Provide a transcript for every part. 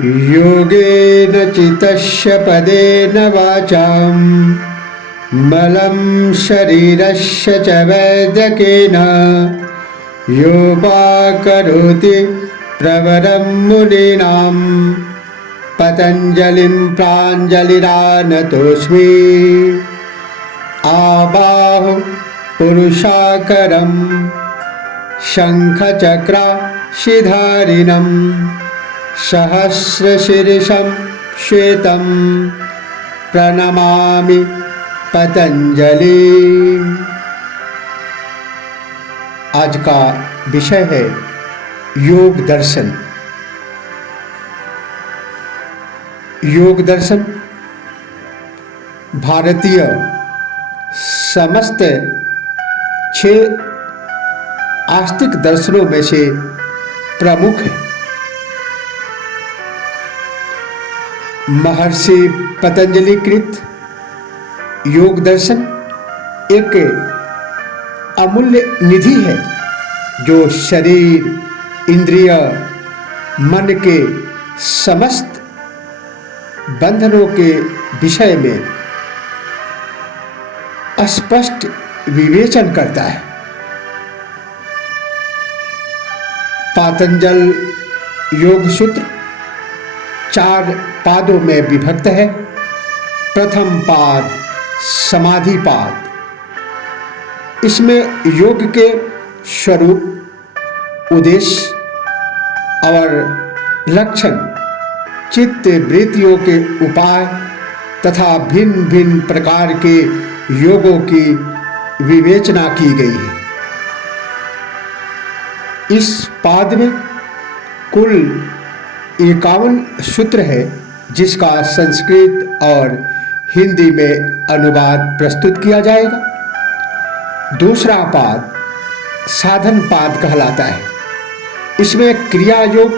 योगेन चित्तस्य पदेन वाचां मलं शरीरस्य च वैद्यकेन योपाकरोति प्रवरं मुनीनां पतञ्जलिं प्राञ्जलिरानतोऽस्मि। आबाहु पुरुषाकरं शङ्खचक्राशिधारिणं सहस्रशीर्षं श्वेतं प्रणमामि पतंजलि। आज का विषय है योग दर्शन। योग दर्शन भारतीय समस्त 6 आस्तिक दर्शनों में से प्रमुख है। महर्षि पतंजलि कृत योग दर्शन एक अमूल्य निधि है जो शरीर, इंद्रिय, मन के समस्त बंधनों के विषय में स्पष्ट विवेचन करता है। पातंजल योग सूत्र 4 पादों में विभक्त है। प्रथम पाद समाधि पाद। इसमें योग के स्वरूप, उद्देश्य और लक्षण, चित्त वृत्तियों के उपाय तथा भिन्न भिन्न प्रकार के योगों की विवेचना की गई है। इस पाद में कुल 51 सूत्र है जिसका संस्कृत और हिंदी में अनुवाद प्रस्तुत किया जाएगा। दूसरा पाद साधन पाद कहलाता है। इसमें क्रिया योग,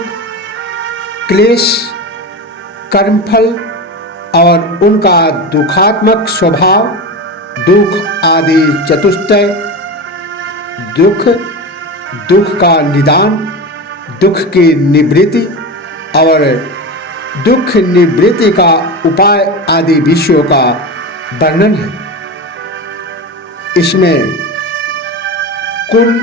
क्लेश, कर्मफल और उनका दुखात्मक स्वभाव, दुख आदि चतुष्टय, दुख का निदान, दुख की निवृत्ति और दुख निवृत्ति का उपाय आदि विषयों का वर्णन है। इसमें कुल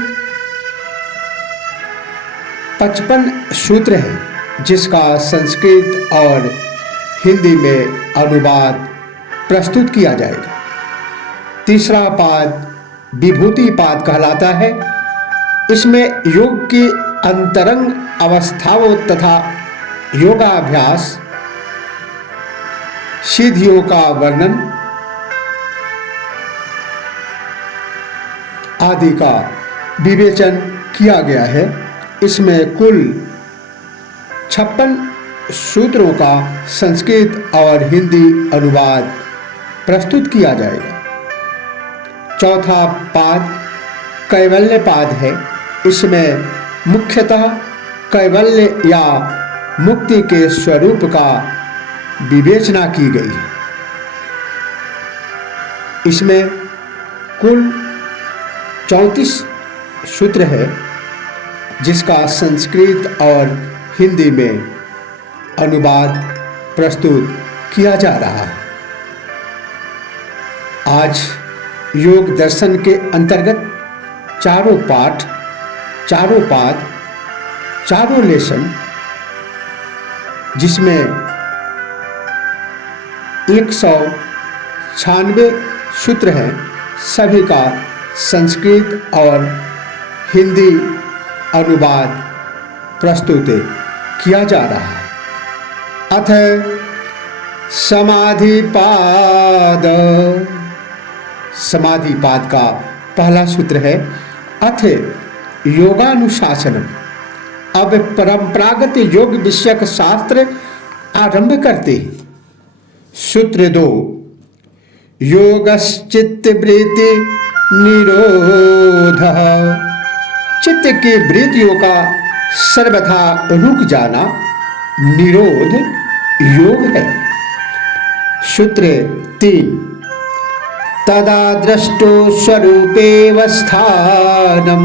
55 सूत्र हैं जिसका संस्कृत और हिंदी में अनुवाद प्रस्तुत किया जाएगा। तीसरा पाद विभूति पाद कहलाता है। इसमें योग की अंतरंग अवस्थाओं तथा योगाभ्यास, सिद्धियों का वर्णन आदि का विवेचन किया गया है। इसमें कुल 56 सूत्रों का संस्कृत और हिंदी अनुवाद प्रस्तुत किया जाएगा। चौथा पाद कैवल्य पाद है। इसमें मुख्यतः कैवल्य या मुक्ति के स्वरूप का विवेचना की गई है। इसमें कुल 34 सूत्र है जिसका संस्कृत और हिंदी में अनुवाद प्रस्तुत किया जा रहा है। आज योग दर्शन के अंतर्गत चारों पाठ, चारों पाद, चारों लेसन, जिसमें 196 सूत्र हैं, सभी का संस्कृत और हिंदी अनुवाद प्रस्तुत किया जा रहा है। अथ समाधिपाद। समाधिपाद का पहला सूत्र है अथ योगानुशासनम। अब परंपरागत योग विषयक शास्त्र आरंभ करते हैं। सूत्र 2 योगश्चित्त वृत्ति निरोध। चित्त की वृत्तियों का सर्वथा रुक जाना निरोध योग है। सूत्र 3 तदा दृष्टो स्वरूपेवस्थानम।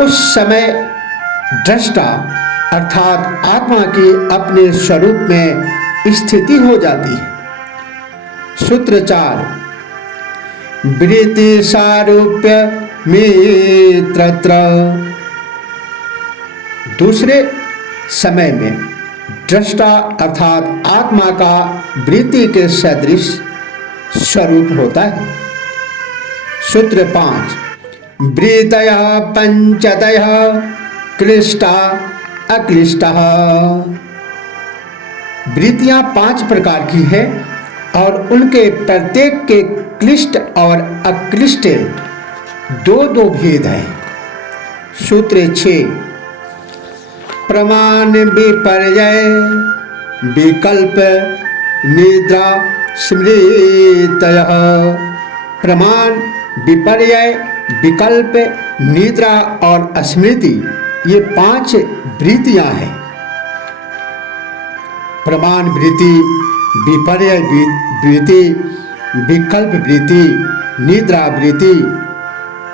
उस समय दृष्टा अर्थात आत्मा की अपने स्वरूप में स्थिति हो जाती है। सूत्र 4, वृत्ति सारूप्य मित्रत्र। दूसरे समय में दृष्टा अर्थात आत्मा का वृत्ति के सदृश स्वरूप होता है। सूत्र 5, वृत्तयः पंचतयः क्लिष्टा अक्लिष्टा। वृत्तियां 5 प्रकार की है और उनके प्रत्येक के क्लिष्ट और अक्लिष्ट 2 भेद हैं। सूत्र 6, प्रमाण विपर्यय विकल्प निद्रा स्मृतयः। प्रमाण, विपर्यय, विकल्प, निद्रा और स्मृति ये 5 वृत्तियां हैं। प्रमाण वृत्ति, विपर्यय वृत्ति, विकल्प वृत्ति, निद्रा वृत्ति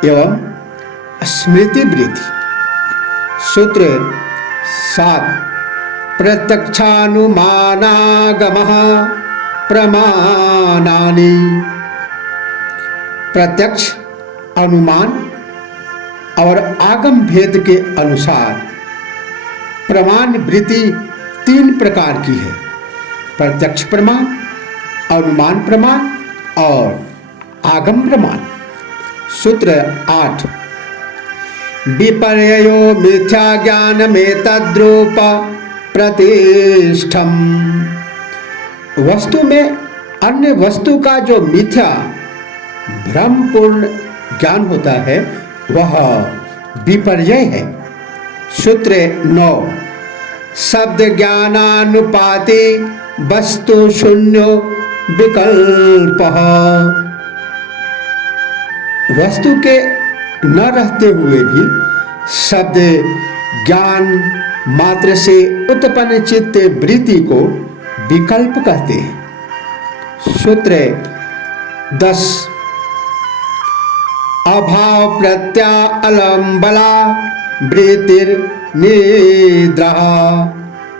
एवं स्मृति वृत्ति। सूत्र 7, प्रत्यक्षानुमानागमः प्रमाणानि। प्रत्यक्ष, अनुमान और आगम भेद के अनुसार प्रमाण वृत्ति 3 प्रकार की है। प्रत्यक्ष प्रमाण, अनुमान प्रमाण और आगम प्रमाण। सूत्र 8, विपर्ययो मिथ्या ज्ञानमेतद्रूप प्रतिष्ठम। वस्तु में अन्य वस्तु का जो मिथ्या भ्रमपूर्ण ज्ञान होता है वह विपर्यय है। सूत्र 9, शब्द ज्ञानानुपाति वस्तु शून्यो विकल्पः। वस्तु के न रहते हुए भी शब्द ज्ञान मात्र से उत्पन्न चित्त वृत्ति को विकल्प कहते हैं। सूत्र 10, अभाव प्रत्यालंबला वृत्तिर्निद्रा।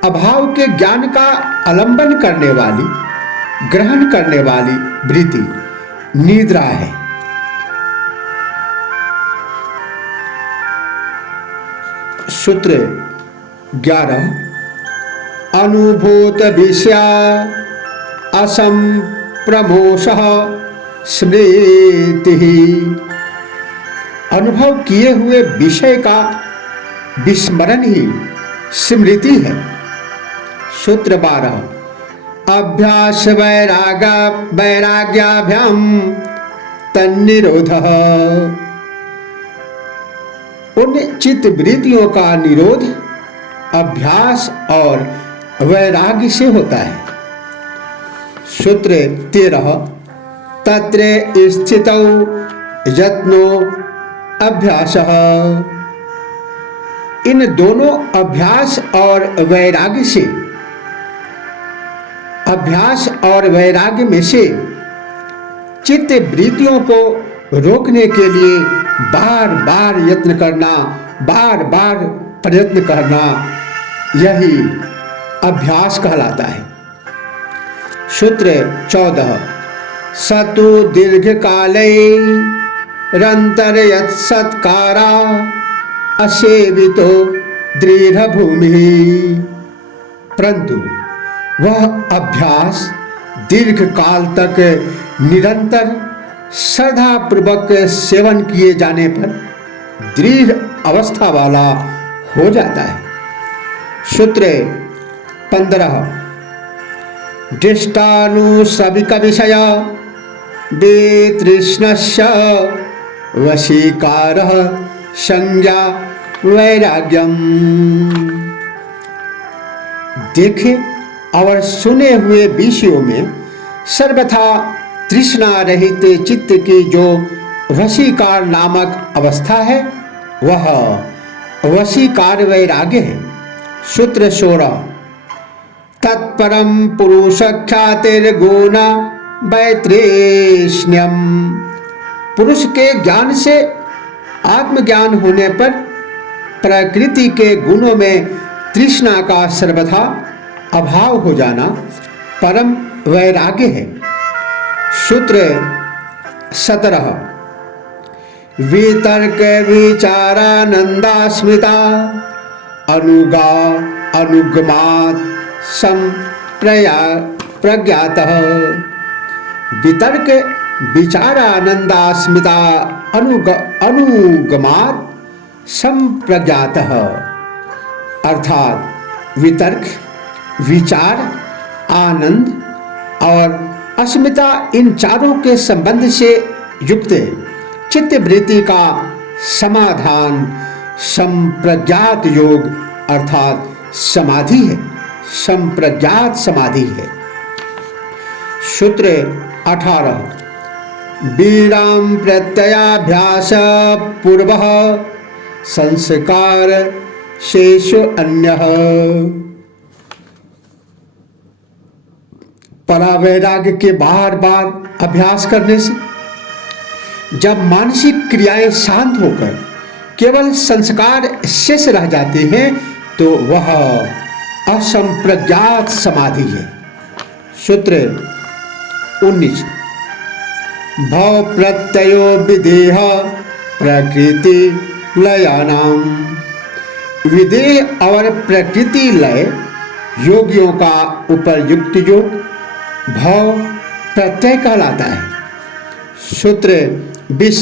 अभाव के ज्ञान का आलंबन करने वाली, ग्रहण करने वाली वृत्ति निद्रा है। सूत्र 11, अनुभूत विषया असंप्रमोषः स्मृति। अनुभव किए हुए विषय का विस्मरण ही स्मृति है। सूत्र 12, अभ्यास वैराग्याभ्याम तन्निरोधः। उन चित्त वृत्तियों का निरोध अभ्यास और वैराग्य से होता है। सूत्र 13, तत्र स्थितौ यत्नो अभ्यासः। इन दोनों अभ्यास और वैराग्य से, अभ्यास और वैराग्य में से चित्त वृत्तियों को रोकने के लिए बार बार यत्न करना, बार बार प्रयत्न करना, यही अभ्यास कहलाता है। सूत्र 14, सतु दीर्घकालैरन्तर यत्सत्कारा असेवितो दृढ़ भूमि। परंतु वह अभ्यास दीर्घ काल तक निरंतर श्रद्धा पूर्वक सेवन किए जाने पर दृढ़ अवस्था वाला हो जाता है। सूत्र 15, दृष्टानुश्रविक विषय वितृष्णस्य वशीकारः संज्ञा वैराग्यम। देखे और सुने हुए विषयों में सर्वथा तृष्णा रहित चित्त की जो वशीकार नामक अवस्था है वह वशीकार वैराग्य है। सूत्र 16, तत्परम पुरुष ख्यातिर्गुण वैतृष्ण्यम। पुरुष के ज्ञान से आत्मज्ञान होने पर प्रकृति के गुणों में तृष्णा का सर्वथा अभाव हो जाना परम वैराग्य है। सूत्र 17 वितर्क विचारानंदा स्मृता अनुगा अनुगमात् प्रज्ञातः। वितर्क विचारानंदा स्मृता अनुगमात् संप्रज्ञातः। अर्थात वितर्क, विचार, आनंद और अस्मिता इन चारों के संबंध से युक्त चित्त वृत्ति का समाधान संप्रज्ञात योग अर्थात समाधि है, संप्रज्ञात समाधि है। सूत्र 18 वीराम प्रत्ययाभ्यास पूर्व संस्कार शेष अन्य। परावैराग्य के बार बार अभ्यास करने से जब मानसिक क्रियाएं शांत होकर केवल संस्कार शेष रह जाते हैं तो वह असंप्रज्ञात समाधि है। सूत्र 19 भव प्रत्ययो विदेह प्रकृति लयानाम। विदेह और प्रकृति लय योगियों का उपयुक्त योग भव प्रत्यय कहलाता है। सूत्र 20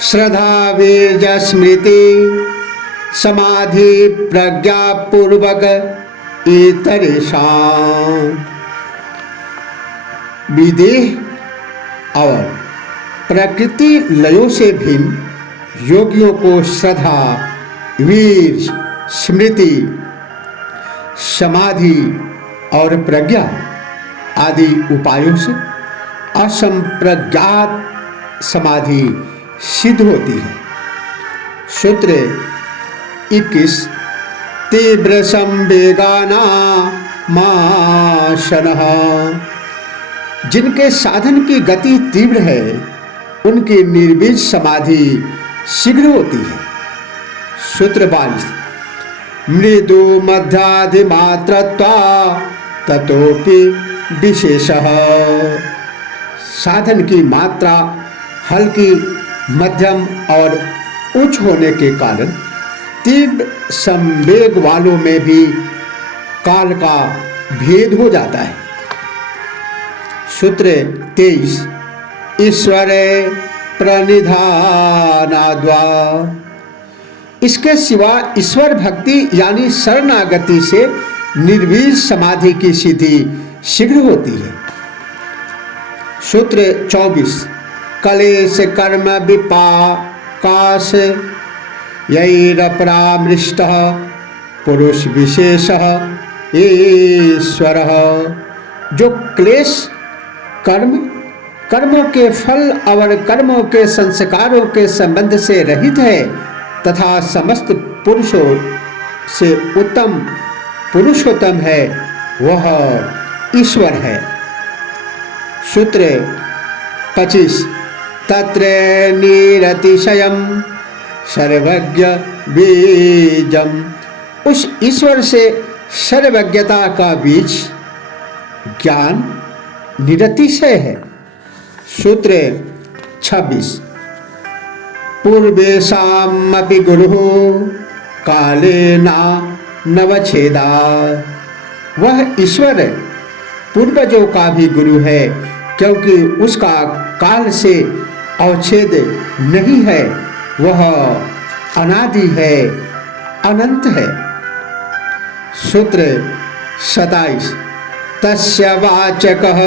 श्रद्धा वीर्य स्मृति समाधि प्रज्ञा पूर्वक इतरेषां। विदेह और प्रकृति लयों से भिन्न योगियों को श्रद्धा, वीर, स्मृति, समाधि और प्रज्ञा आदि उपायों से असंप्रज्ञात समाधि सिद्ध होती है। सूत्र 21 तीव्र संवेगाना माशनः। जिनके साधन की गति तीव्र है उनकी निर्बीज समाधि शीघ्र होती है। सूत्र 22 मृदु मध्याधिमात्रत्वा ततोपि विशेषः। साधन की मात्रा हल्की, मध्यम और उच्च होने के कारण तीव्र संवेग वालों में भी काल का भेद हो जाता है। सूत्र 23 ईश्वरे प्रणिधानाद्वा। इसके सिवा ईश्वर भक्ति यानी शरणागति से निर्वीज समाधि की सिद्धि शीघ्र होती है। सूत्र 24 कलेश कर्म विपाकाश यैरपरामृष्टः पुरुष विशेषः ईश्वरः। जो क्लेश कर्मों के फल और कर्मों के संस्कारों के संबंध से रहित है तथा समस्त पुरुषों से उत्तम पुरुषोत्तम है वह ईश्वर है। सूत्र 25 तत्र निरतिशयम सर्वज्ञ बीजम। उस ईश्वर से सर्वज्ञता का बीज ज्ञान निरतिशय है। सूत्र 26 पूर्वेशामपि गुरुः कालेन नवच्छेदात्। वह ईश्वर पूर्वजों का भी गुरु है क्योंकि उसका काल से अवच्छेद नहीं है, वह अनादि है, अनंत है। सूत्र 27 तस्य वाचकः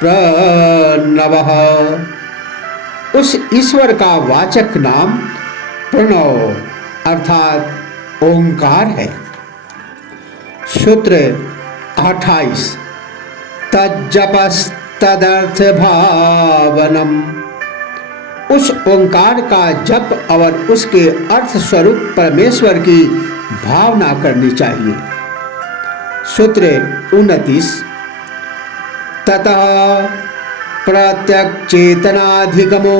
प्रणवः। उस ईश्वर का वाचक नाम प्रणव अर्थात ओंकार है। सूत्र 28 तज्जपस्तदर्थ भावनम। उस ओंकार का जप और उसके अर्थ स्वरूप परमेश्वर की भावना करनी चाहिए। सूत्र 29 ततः प्रत्यक् चेतनाधिगमो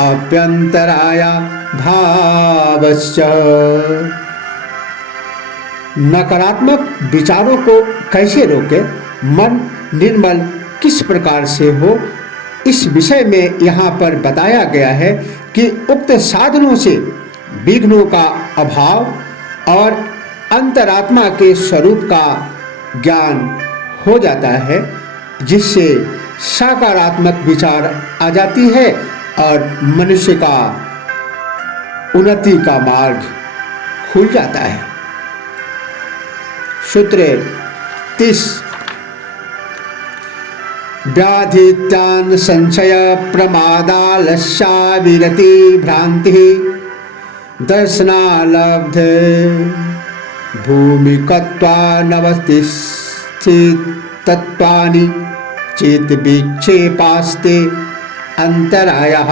अभ्यंतराय भावस्य। नकारात्मक विचारों को कैसे रोके, मन निर्मल किस प्रकार से हो, इस विषय में यहाँ पर बताया गया है कि उक्त साधनों से विघ्नों का अभाव और अंतरात्मा के स्वरूप का ज्ञान हो जाता है, जिससे सकारात्मक विचार आ जाती है और मनुष्य का उन्नति का मार्ग खुल जाता है। सूत्र 30 व्याधित्यान संशय प्रमादालस्या विरति भ्रांति दर्शनालब्ध भूमिकत्वानवस्थितत्वानि चित्त विक्षेपास्ते अंतरायः।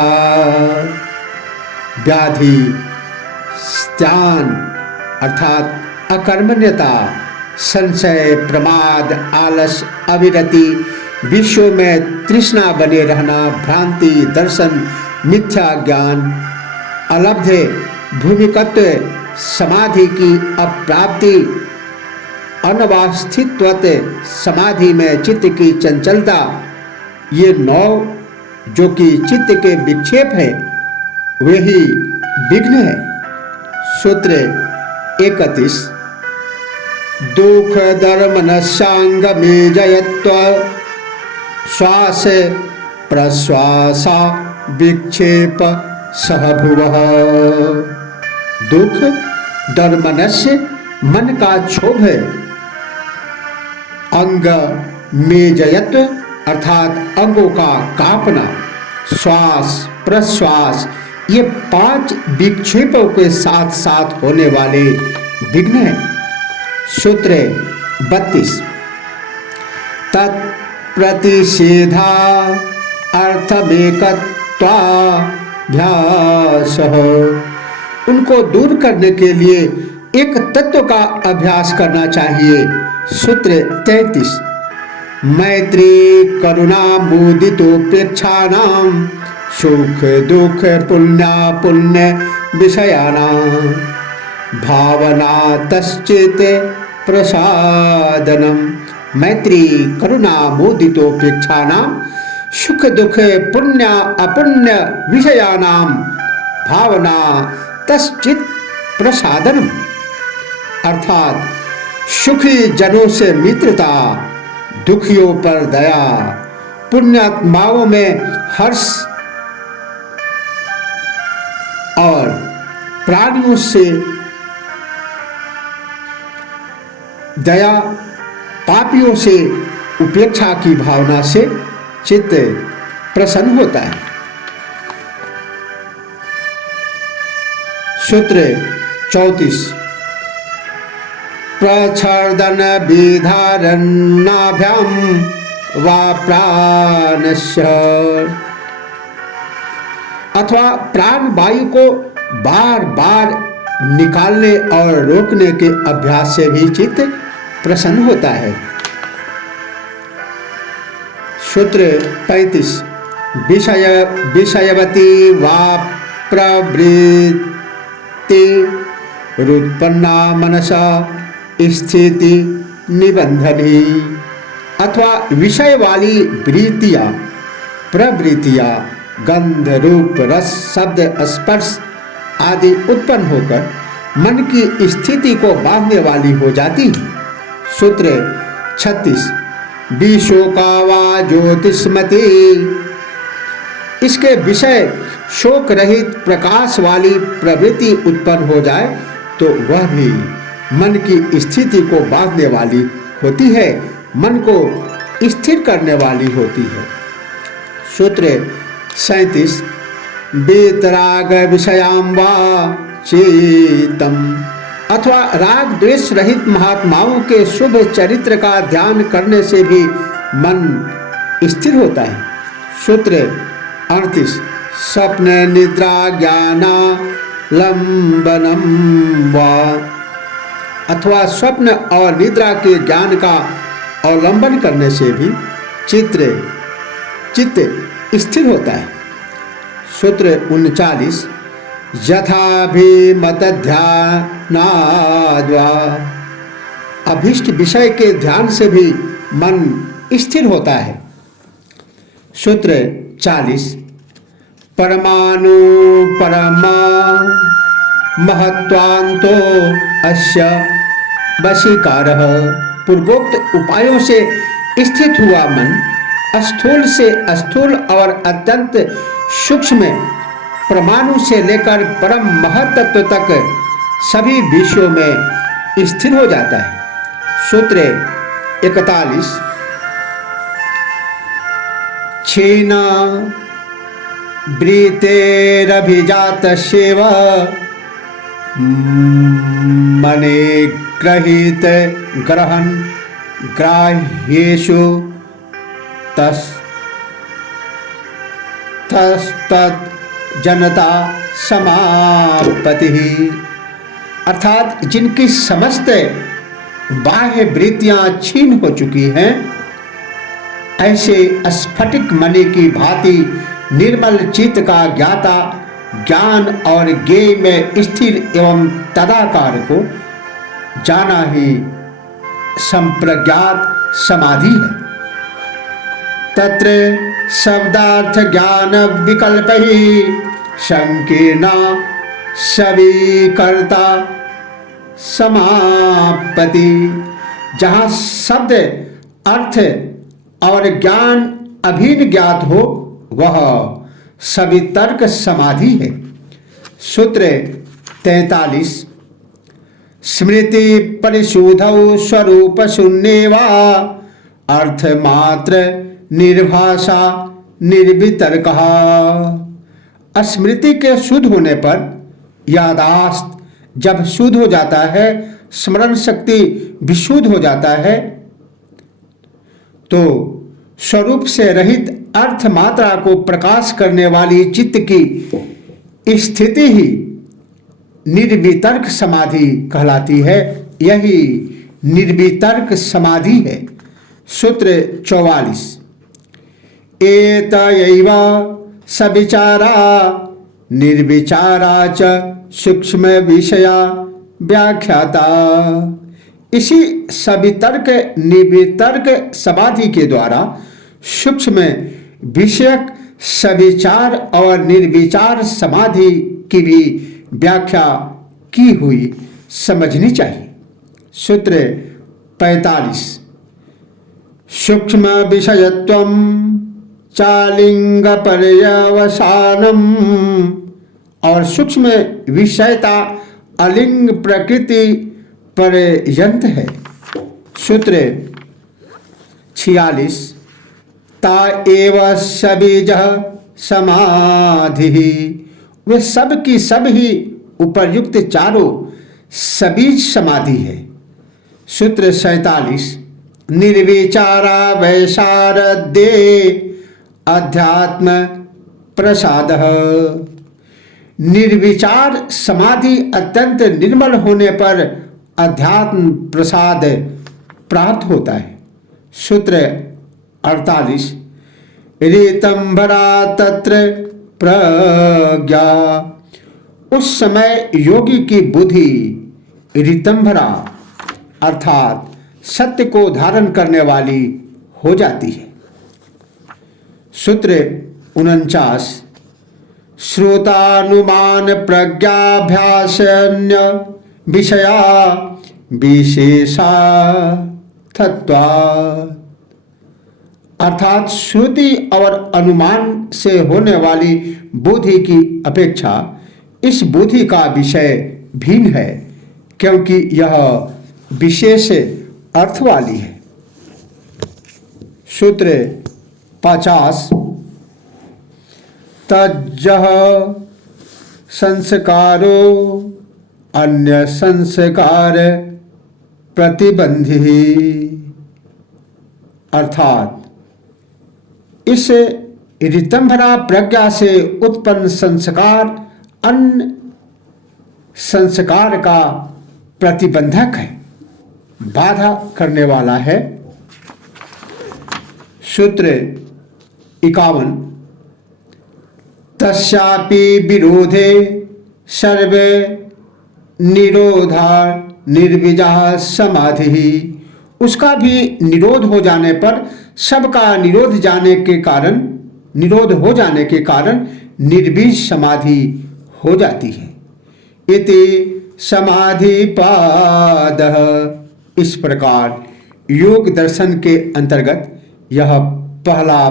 व्याधि स्त्यान अर्थात अकर्मण्यता, संशय, प्रमाद, आलस, अविरति, विश्व में तृष्णा बने रहना, भ्रांति, दर्शन, मिथ्या ज्ञान, अलब्ध भूमिकत्व, समाधि की अप्राप्ति, अनवस्थितत्व, समाधि में चित्त की चंचलता, ये 9 जो कि चित्त के विक्षेप है, वही विघ्न है। सूत्र 31 दुख धर्मनस्यांग में जयत्व श्वास प्रश्वासा विक्षेप सहभुवः। दुख धर्मनस्य मन का क्षोभ है, अंग में जयत्व अर्थात अंगों का कांपना, श्वास प्रश्वास, ये 5 विक्षेपों के साथ साथ होने वाले विघ्न हैं। सूत्र 32 तत्प्रतिषेधा अर्थमेकत्वाभ्यासः। उनको दूर करने के लिए एक तत्व का अभ्यास करना चाहिए। सूत्र 33 मैत्री करुणा मुदितोपेक्षानां सुख दुख पुण्य पुण्य विषयानां भावना तश्चित प्रसादनम। मैत्री करुणा मुदितोपेक्षानां सुख दुख पुण्य अपुण्य विषयानां भावना तश्चित प्रसादनम अर्थात सुखी जनों से मित्रता, दुखियों पर दया, पुण्यात्माओं में हर्ष और प्राणियों से दया, पापियों से उपेक्षा की भावना से चित्त प्रसन्न होता है। सूत्र 34 प्रच्छर्दन विधारणाभ्याम वा प्राणस्य अथवा प्राण वायु को बार बार निकालने और रोकने के अभ्यास से भी चित्त प्रसन्न होता है। सूत्र 35 विषयवती वा प्रवृत्ति रुत्पन्ना मनसा स्थिति निबंधनी अथवा विषय वाली वृत्तियां प्रवृत्तियां गंध रूप रस शब्द स्पर्श आदि उत्पन्न होकर मन की स्थिति को बांधने वाली हो जाती है। सूत्र 36 विशोका वा ज्योतिष्मति इसके विषय शोक रहित प्रकाश वाली प्रवृत्ति उत्पन्न हो जाए तो वह भी मन की स्थिति को बांधने वाली होती है, मन को स्थिर करने वाली होती है। सूत्र 37 वीतराग विषयां वा चेतम अथवा राग द्वेष रहित महात्माओं के शुभ चरित्र का ध्यान करने से भी मन स्थिर होता है। सूत्र 38 स्वप्न निद्रा ज्ञानालंबनम वा अथवा स्वप्न और निद्रा के ज्ञान का अवलंबन करने से भी चित्त स्थिर होता है। सूत्र 39 यथाभिमतध्यानाद्वा अभीष्ट विषय के ध्यान से भी मन स्थिर होता है। सूत्र 40। परमाणु परमा महत्वान्तो अस्य वशीकारः। पूर्वोक्त उपायों से स्थित हुआ मन स्थूल से स्थूल और अत्यंत सूक्ष्म परमाणु से लेकर परम महत्त्व तक सभी विषयों में स्थिर हो जाता है। सूत्र 41। क्षीण वृत्तेरभिजातस्यैव मने गृहीत ग्रहण ग्राह्येषु तस्तत् जनता समापति। अर्थात जिनकी समस्त बाह्य वृत्तियां क्षीण हो चुकी हैं, ऐसे स्फटिक मणि की भांति निर्मल चित्त का ज्ञाता ज्ञान और ज्ञेय में स्थिर एवं तदाकार को जाना ही संप्रज्ञात समाधि है। तत्र शब्दार्थ ज्ञान विकल्प ही संकीर्णा सविकर्ता समापति। जहाँ शब्द अर्थ और ज्ञान अभिन्न ज्ञात हो वह सवितर्क समाधि है। सूत्र 43। स्मृति परिशुद्धौ स्वरूप शून्येवा अर्थमात्र निर्भाषा निर्वितर्कः। स्मृति के शुद्ध होने पर यादाश्त जब शुद्ध हो जाता है, स्मरण शक्ति विशुद्ध हो जाता है, तो स्वरूप से रहित अर्थ मात्रा को प्रकाश करने वाली चित्त की स्थिति ही निर्वितर्क समाधि कहलाती है। यही निर्वितर्क समाधि है। सूत्र 44। एतयैव सविचारा निर्विचारा च सूक्ष्म विषया व्याख्याता। इसी सवितर्क निर्वितर्क समाधि के द्वारा सूक्ष्म विषयक सविचार और निर्विचार समाधि की भी व्याख्या की हुई समझनी चाहिए। सूत्र 45। सूक्ष्म विषयत्वं चालिंग पर्यवसानम। और सूक्ष्म विषयता अलिंग प्रकृति पर्यंत है। सूत्र 46। ता एव सबीज समाधि। वे सब की सब ही उपर्युक्त चारों सबीज समाधि है। सूत्र 47। निर्विचारा वैशारद्ये अध्यात्म प्रसादः। निर्विचार समाधि अत्यंत निर्मल होने पर अध्यात्म प्रसाद प्राप्त होता है। सूत्र 48। ऋतंभरा तत्र प्रज्ञा। उस समय योगी की बुद्धि ऋतंभरा अर्थात सत्य को धारण करने वाली हो जाती है। सूत्र 49। श्रोतानुमान प्रज्ञाभ्यासन्य विषया विशेषा तत्वा। अर्थात श्रुति और अनुमान से होने वाली बुद्धि की अपेक्षा इस बुद्धि का विषय भिन्न है, क्योंकि यह विशेष अर्थ वाली है। सूत्र 50। तज्जह संस्कारो अन्य संस्कार प्रतिबंधी। अर्थात इस ऋतंभरा प्रज्ञा से उत्पन्न संस्कार अन्य संस्कार का प्रतिबंधक है, बाधा करने वाला है। सूत्र 51। तस्यापि विरोधे सर्वे निरोधा निर्विजा समाधि, उसका भी निरोध हो जाने पर, सबका निरोध हो जाने के कारण निर्बीज समाधि हो जाती है। इति समाधिपाद। इस प्रकार योग दर्शन के अंतर्गत यह पहला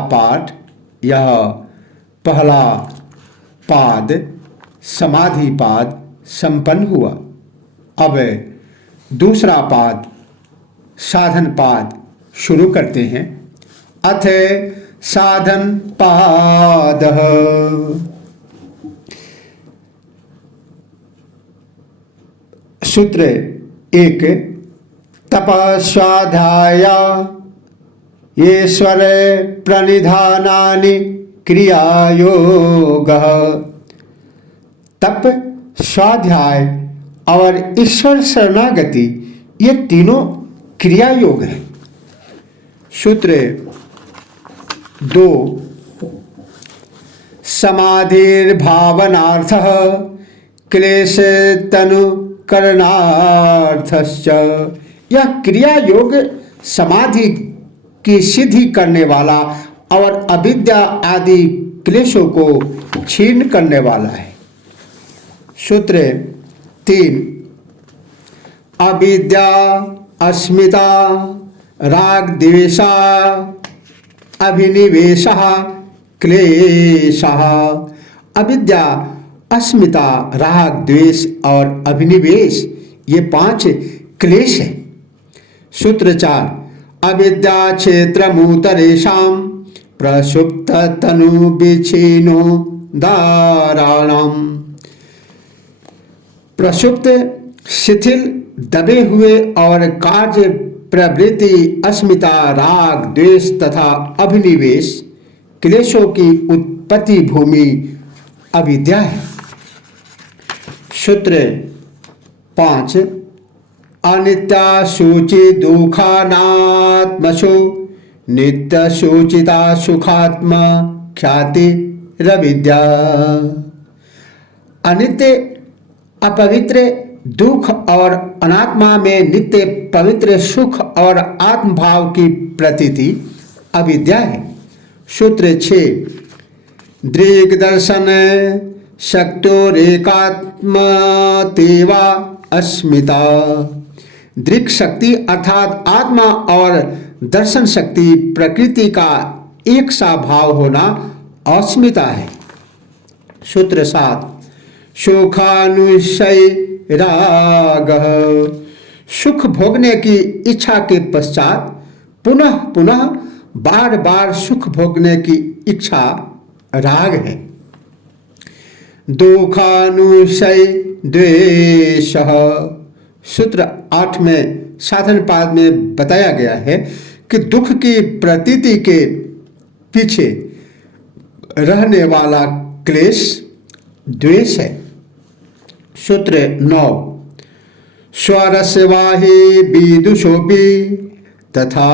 पाद समाधिपाद संपन्न हुआ। अब दूसरा पाद साधन पाद शुरू करते हैं। अथ साधन पाद। सूत्र 1। तपस्वाध्याय ईश्वर प्रणिधानानि क्रियायोग। तप, स्वाध्याय और ईश्वर शरणागति ये तीनों क्रिया योग है। सूत्र 2। समाधिर्भावनार्थः क्लेश तनु करणार्थश्च। यह क्रिया योग समाधि की सिद्धि करने वाला और अविद्या आदि क्लेशों को छीन करने वाला है। सूत्र 3। अविद्या अस्मिता राग द्वेषा अभिनिवेशः क्लेशः। अविद्या, अस्मिता, राग द्वेष और अभिनिवेश ये 5 क्लेश है। सूत्र 4। अविद्या क्षेत्र मूतरेषां प्रसुप्त तनु विच्छिन्नो दाराणाम। प्रसुप्त, शिथिल, दबे हुए और कार्य प्रवृत्ति अस्मिता, राग द्वेष तथा अभिनिवेश क्लेशों की उत्पत्ति भूमि अविद्या है। सूत्र 5। अनित्या सूचि दुखानात्मसु नित्य सूचिता सुखात्मा ख्याति रविद्या। अनित्य, अपवित्र, दुख और अनात्मा में नित्य पवित्र सुख और आत्मभाव की प्रतीति अविद्या है। सूत्र 6। दृग् दर्शन शक्तोरेकात्मतेवा अस्मिता। दृक् शक्ति अर्थात आत्मा और दर्शन शक्ति प्रकृति का एक सा भाव होना अस्मिता है। सूत्र 7। सुखानुशय राग। सुख भोगने की इच्छा के पश्चात पुनः पुनः बार बार सुख भोगने की इच्छा राग है। दुखानुशय द्वेष। सूत्र 8 में साधन पाद में बताया गया है कि दुख की प्रतीति के पीछे रहने वाला क्लेश द्वेष है। सूत्र 9। स्वरस्वाही विदुषोपि तथा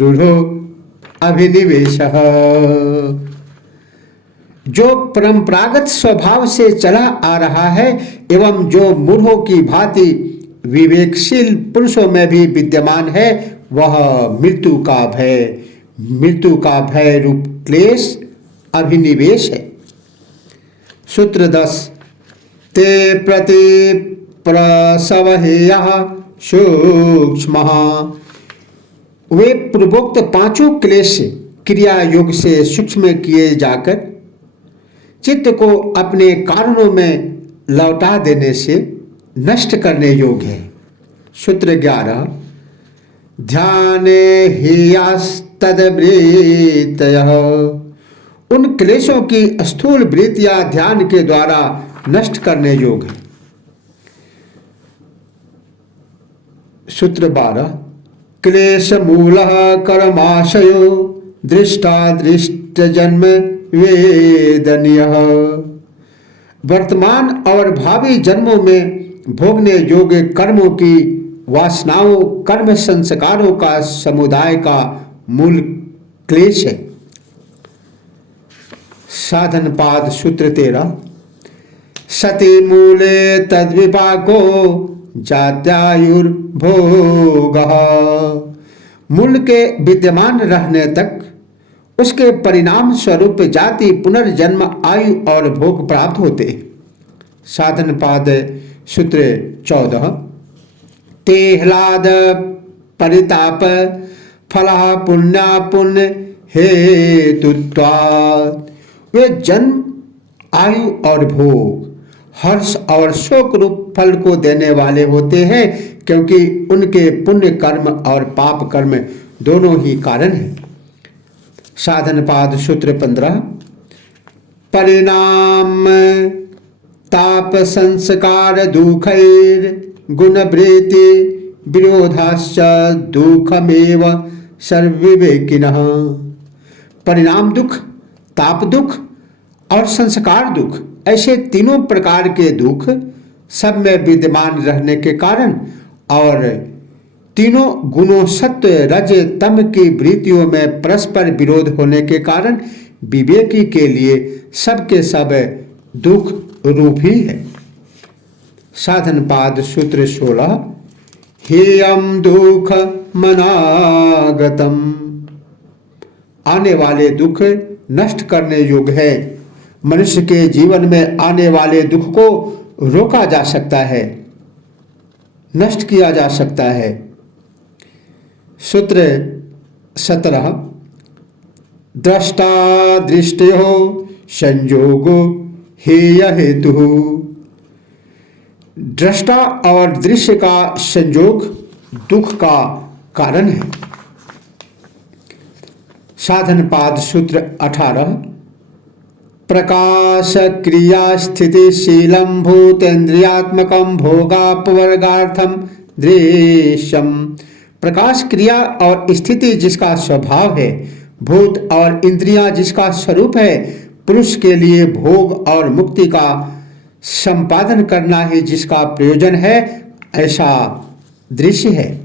रूढ़ो अभिनिवेशः। जो परंपरागत स्वभाव से चला आ रहा है एवं जो मूढ़ों की भांति विवेकशील पुरुषों में भी विद्यमान है, वह मृत्यु का भय रूप क्लेश अभिनिवेश है। सूत्र 10। ते प्रति प्रसवहेयः सूक्ष्मः। वे पूर्वोक्त 5 क्लेश क्रिया योग से सूक्ष्म किए जाकर चित्त को अपने कारणों में लौटा देने से नष्ट करने योग्य है। सूत्र 11। ध्याने हेयास्तद्वृत्तयः। उन क्लेशों की स्थूल वृत्तियां ध्यान के द्वारा नष्ट करने योग्य है। सूत्र 12। क्लेश मूलः कर्माशयो दृष्टादृष्ट जन्म वेदनीयः। वर्तमान और भावी जन्मों में भोगने योग्य कर्मों की वासनाओं, कर्म संस्कारों का समुदाय का मूल क्लेश है। साधन पाद सूत्र 13। सति मूले तद्विपाको जात्यायुर्भोगः। मूल के विद्यमान रहने तक उसके परिणाम स्वरूप जाति, पुनर्जन्म, आयु और भोग प्राप्त होते। साधन पाद सूत्र 14। तेह्लाद परिताप फलः पुण्य पुण्य हेतुत्वात्। वे जन्म, आयु और भोग, हर्ष और शोक रूप फल को देने वाले होते हैं, क्योंकि उनके पुण्य कर्म और पाप कर्म दोनों ही कारण हैं। साधन पाद सूत्र 15। परिणाम ताप संस्कार दुखैर गुण वृत्ति विरोधाश्च दुखमेव सर्वविवेकिनः। परिणाम दुख, ताप दुख और संस्कार दुख, ऐसे तीनों प्रकार के दुख सब में विद्यमान रहने के कारण और तीनों गुणों सत्व, रज, तम की वृत्तियों में परस्पर विरोध होने के कारण विवेकी के लिए सबके सब दुख रूप ही है। साधन पाद सूत्र 16। हेयम दुख मनागतम। आने वाले दुख नष्ट करने योग्य है। मनुष्य के जीवन में आने वाले दुख को रोका जा सकता है, नष्ट किया जा सकता है। सूत्र 17। दृष्टा दृष्टयो संयोगो हेय हेतु। दृष्टा और दृश्य का संयोग दुख का कारण है। साधन पाद सूत्र 18। प्रकाश क्रिया स्थितिशीलम भूतेन्द्रियात्मकम भोगापवर्गार्थम दृश्यम। प्रकाश क्रिया और स्थिति जिसका स्वभाव है, भूत और इंद्रियां जिसका स्वरूप है, पुरुष के लिए भोग और मुक्ति का संपादन करना ही जिसका प्रयोजन है, ऐसा दृश्य है।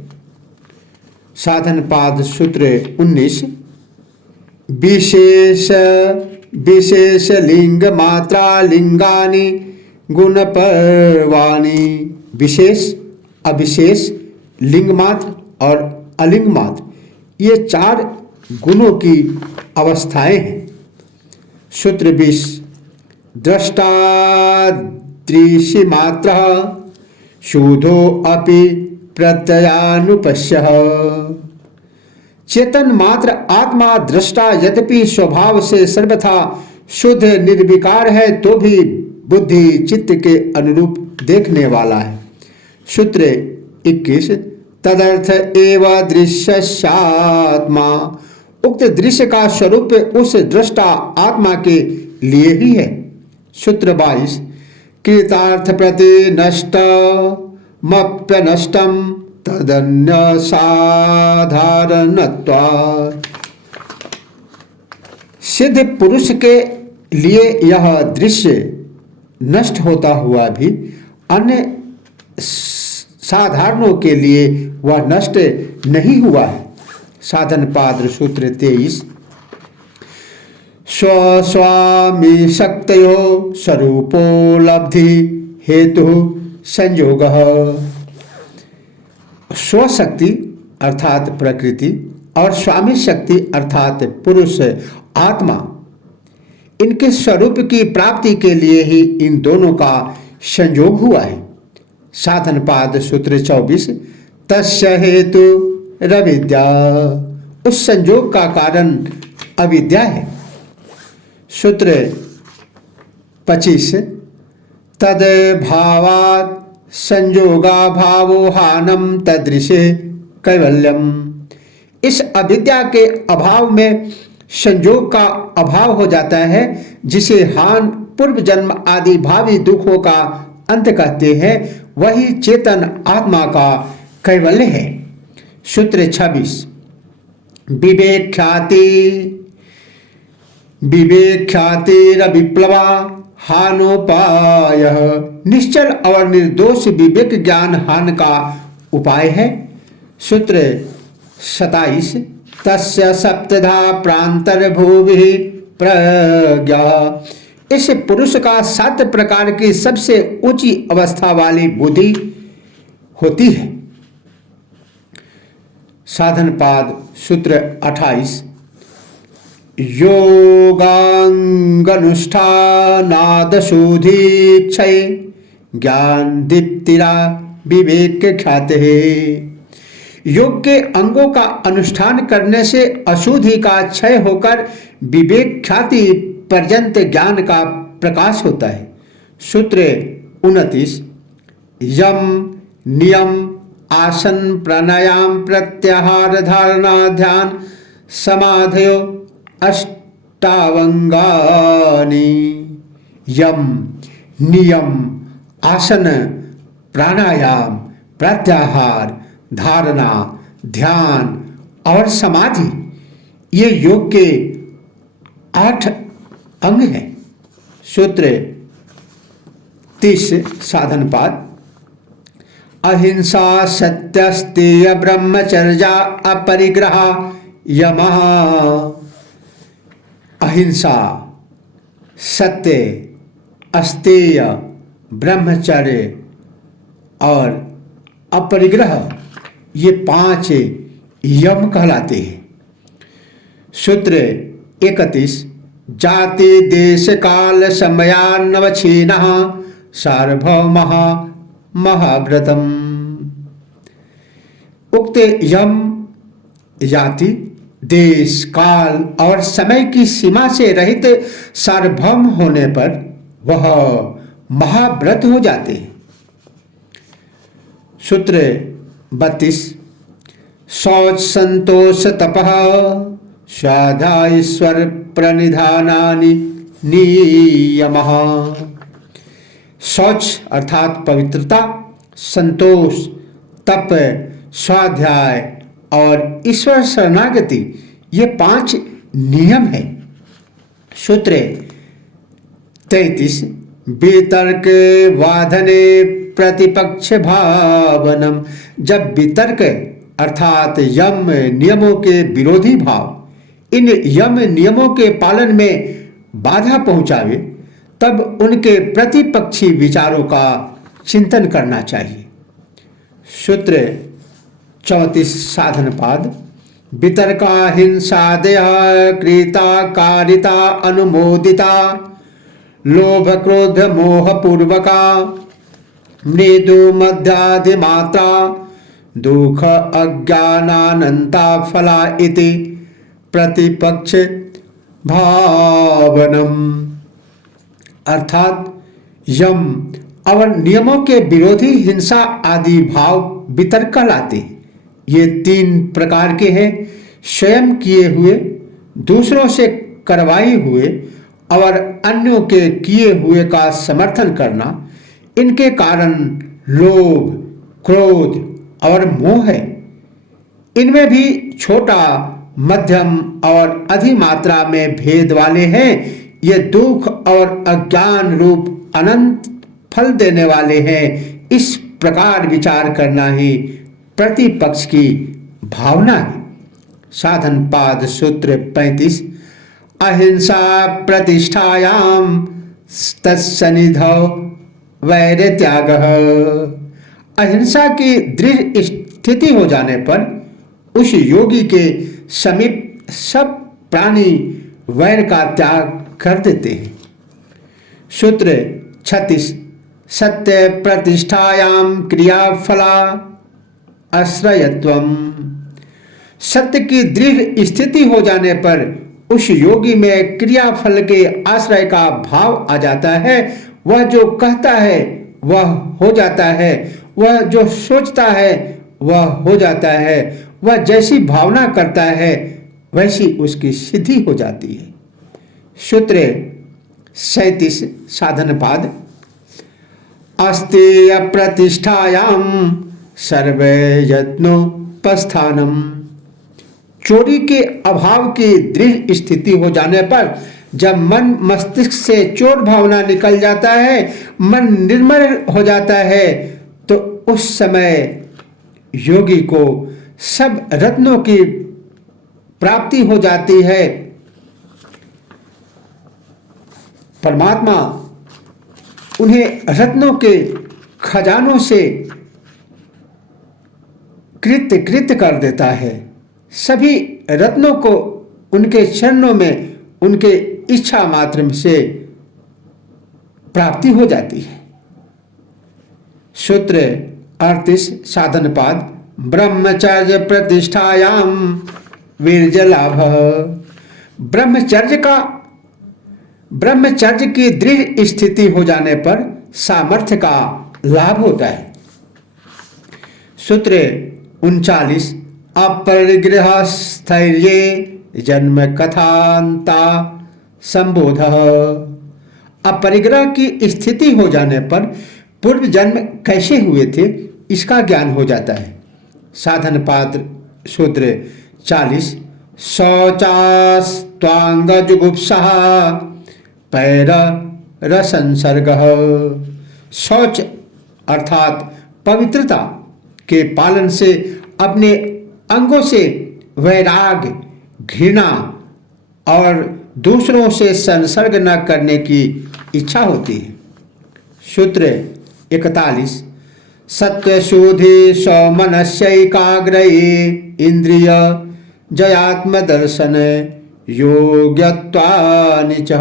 साधन पाद सूत्र 19। विशेष विशेष लिंग मात्रा लिंगानि गुण पर्वाणि। विशेष, अविशेष, लिंग मात्र और अलिंग मात्र, ये 4 गुणों की अवस्थाएं हैं। सूत्र 20। दृष्टा दृश्य मात्र शूधो अपि प्रत्ययानुपश्यः। चेतन मात्र आत्मा दृष्टा यद्यपि स्वभाव से सर्वथा शुद्ध निर्विकार है, तो भी बुद्धि चित्त के अनुरूप देखने वाला है। सूत्र 21। तदर्थ एव दृश्यस्यात्मा। उक्त दृश्य का स्वरूप उस दृष्टा आत्मा के लिए ही है। सूत्र 22। कृतार्थ प्रति नष्टमप्यनष्टम तदन्य साधारणत्वात्। सिद्ध पुरुष के लिए यह दृश्य नष्ट होता हुआ भी अन्य साधारणों के लिए वह नष्ट नहीं हुआ है। साधन पाद सूत्र 23। स्वस्वामी शक्तयो स्वरूपोलब्धि हेतु संयोगः। स्वशक्ति अर्थात प्रकृति और स्वामी शक्ति अर्थात पुरुष आत्मा, इनके स्वरूप की प्राप्ति के लिए ही इन दोनों का संयोग हुआ है। साधन पाद सूत्र 24। तस्य हेतु रविद्या। उस संयोग का कारण अविद्या है। सूत्र 25। तद भावात् संयोगा भावो हानम तदृशे कैवल्यम। इस अविद्या के अभाव में संयोग का अभाव हो जाता है, जिसे हान, पूर्व जन्म आदि भावी दुखों का अंत कहते हैं। वही चेतन आत्मा का कैवल्य है। सूत्र 26। विवेख्यातिरविप्लवा हानोपाय। निश्चल और निर्दोष विवेक ज्ञान हान का उपाय है। सूत्र 27। तस्य सप्तधा प्रांतर्भूभि प्रज्ञा। इस पुरुष का 7 प्रकार की सबसे ऊंची अवस्था वाली बुद्धि होती है। साधन पाद सूत्र 28। योगांगनुष्ठानादशुधीक्षय ज्ञान दीप्तिरा विवेक ख्याते। योग के अंगों का अनुष्ठान करने से अशुद्धि का क्षय होकर विवेक ख्याति पर्यंत ज्ञान का प्रकाश होता है। सूत्र 29। यम नियम आसन प्राणायाम प्रत्याहार धारणा ध्यान समाधयो अष्टावंगानि। यम नियम आसन प्राणायाम प्रत्याहार धारणा ध्यान और समाधि ये योग के 8 अंग हैं। सूत्र 30 साधन पाद। अहिंसा सत्यस्तेय ब्रह्मचर्या अपरिग्रह यमः। अहिंसा सत्य अस्तेय ब्रह्मचर्य और अपरिग्रह ये 5 यम कहलाते हैं। सूत्र 31। जाति देश काल समयान्नवच्छिन्नः सार्वभौमः महाव्रतम। उक्त यम जाति देश काल और समय की सीमा से रहित सार्वभौम होने पर वह महाव्रत हो जाते हैं। सूत्र 32। शौच संतोष तपः स्वाध्याय ईश्वर प्रणिधानानि नियमः। शौच अर्थात पवित्रता, संतोष, तप, स्वाध्याय और ईश्वर शरणागति ये 5 नियम है। सूत्र 33। वितर्क वादने प्रतिपक्ष भावनम। जब वितर्क अर्थात यम नियमों के विरोधी भाव इन यम नियमों के पालन में बाधा पहुंचावे तब उनके प्रतिपक्षी विचारों का चिंतन करना चाहिए। सूत्र 34 साधन पाद। वितर्का हिंसादय कृता कारिता अनुमोदिता लोभ क्रोध मोह पूर्वका मृदु मध्याधिमात्रा दुख अज्ञानानंता फला इति प्रतिपक्ष भावनम। अर्थात यम और नियमों के विरोधी हिंसा आदि भाव वितर्क कहलाते हैं। ये 3 प्रकार के हैं। स्वयं किए हुए, दूसरों से करवाए हुए और अन्यों के किए हुए का समर्थन करना। इनके कारण लोभ, क्रोध और मोह है। इनमें भी छोटा, मध्यम और अधिमात्रा में भेद वाले हैं। ये दुख और अज्ञान रूप अनंत फल देने वाले हैं। इस प्रकार विचार करना ही प्रतिपक्ष की भावना है। साधन पाद सूत्र 35। अहिंसा प्रतिष्ठायाम तत्सन्निधौ वैर त्यागः। अहिंसा की दृढ़ स्थिति हो जाने पर उस योगी के समीप सब प्राणी वैर का त्याग कर देते हैं। सूत्र 36। सत्य प्रतिष्ठायाम क्रियाफला आश्रयत्वम। सत्य की दृढ़ स्थिति हो जाने पर उस योगी में क्रियाफल के आश्रय का भाव आ जाता है। वह जो कहता है वह हो जाता है, वह जो सोचता है वह हो जाता है, वह जैसी भावना करता है वैसी उसकी सिद्धि हो जाती है। सूत्र 37 साधन पाद। अस्तेय प्रतिष्ठायाम सर्वे यत्नोपस्थानम। चोरी के अभाव की दृढ़ स्थिति हो जाने पर जब मन मस्तिष्क से चोर भावना निकल जाता है, मन निर्मल हो जाता है, तो उस समय योगी को सब रत्नों की प्राप्ति हो जाती है। परमात्मा उन्हें रत्नों के खजानों से कृत्य कृत्य कर देता है। सभी रत्नों को उनके चरणों में उनके इच्छा मात्र से प्राप्ति हो जाती है। सूत्र 38 साधनपाद ब्रह्मचर्य प्रतिष्ठायाम वीर्य लाभ। ब्रह्मचर्य की दृढ़ स्थिति हो जाने पर सामर्थ्य का लाभ होता है। सूत्र 39 अपरिग्रह स्थैर्ये जन्म कथांता संबोध। अपरिग्रह की स्थिति हो जाने पर पूर्व जन्म कैसे हुए थे इसका ज्ञान हो जाता है। साधन पात्र सूत्र 40 शौचास्त्वांग जुगुप्सा पैर रसंसर्ग। शौच अर्थात पवित्रता के पालन से अपने अंगों से वैराग्य, घृणा और दूसरों से संसर्ग न करने की इच्छा होती है। सूत्र 41 सत्वशुद्धि सौमनस्यैकाग्रये इंद्रिय जयात्म दर्शन योग्यत्वानिच।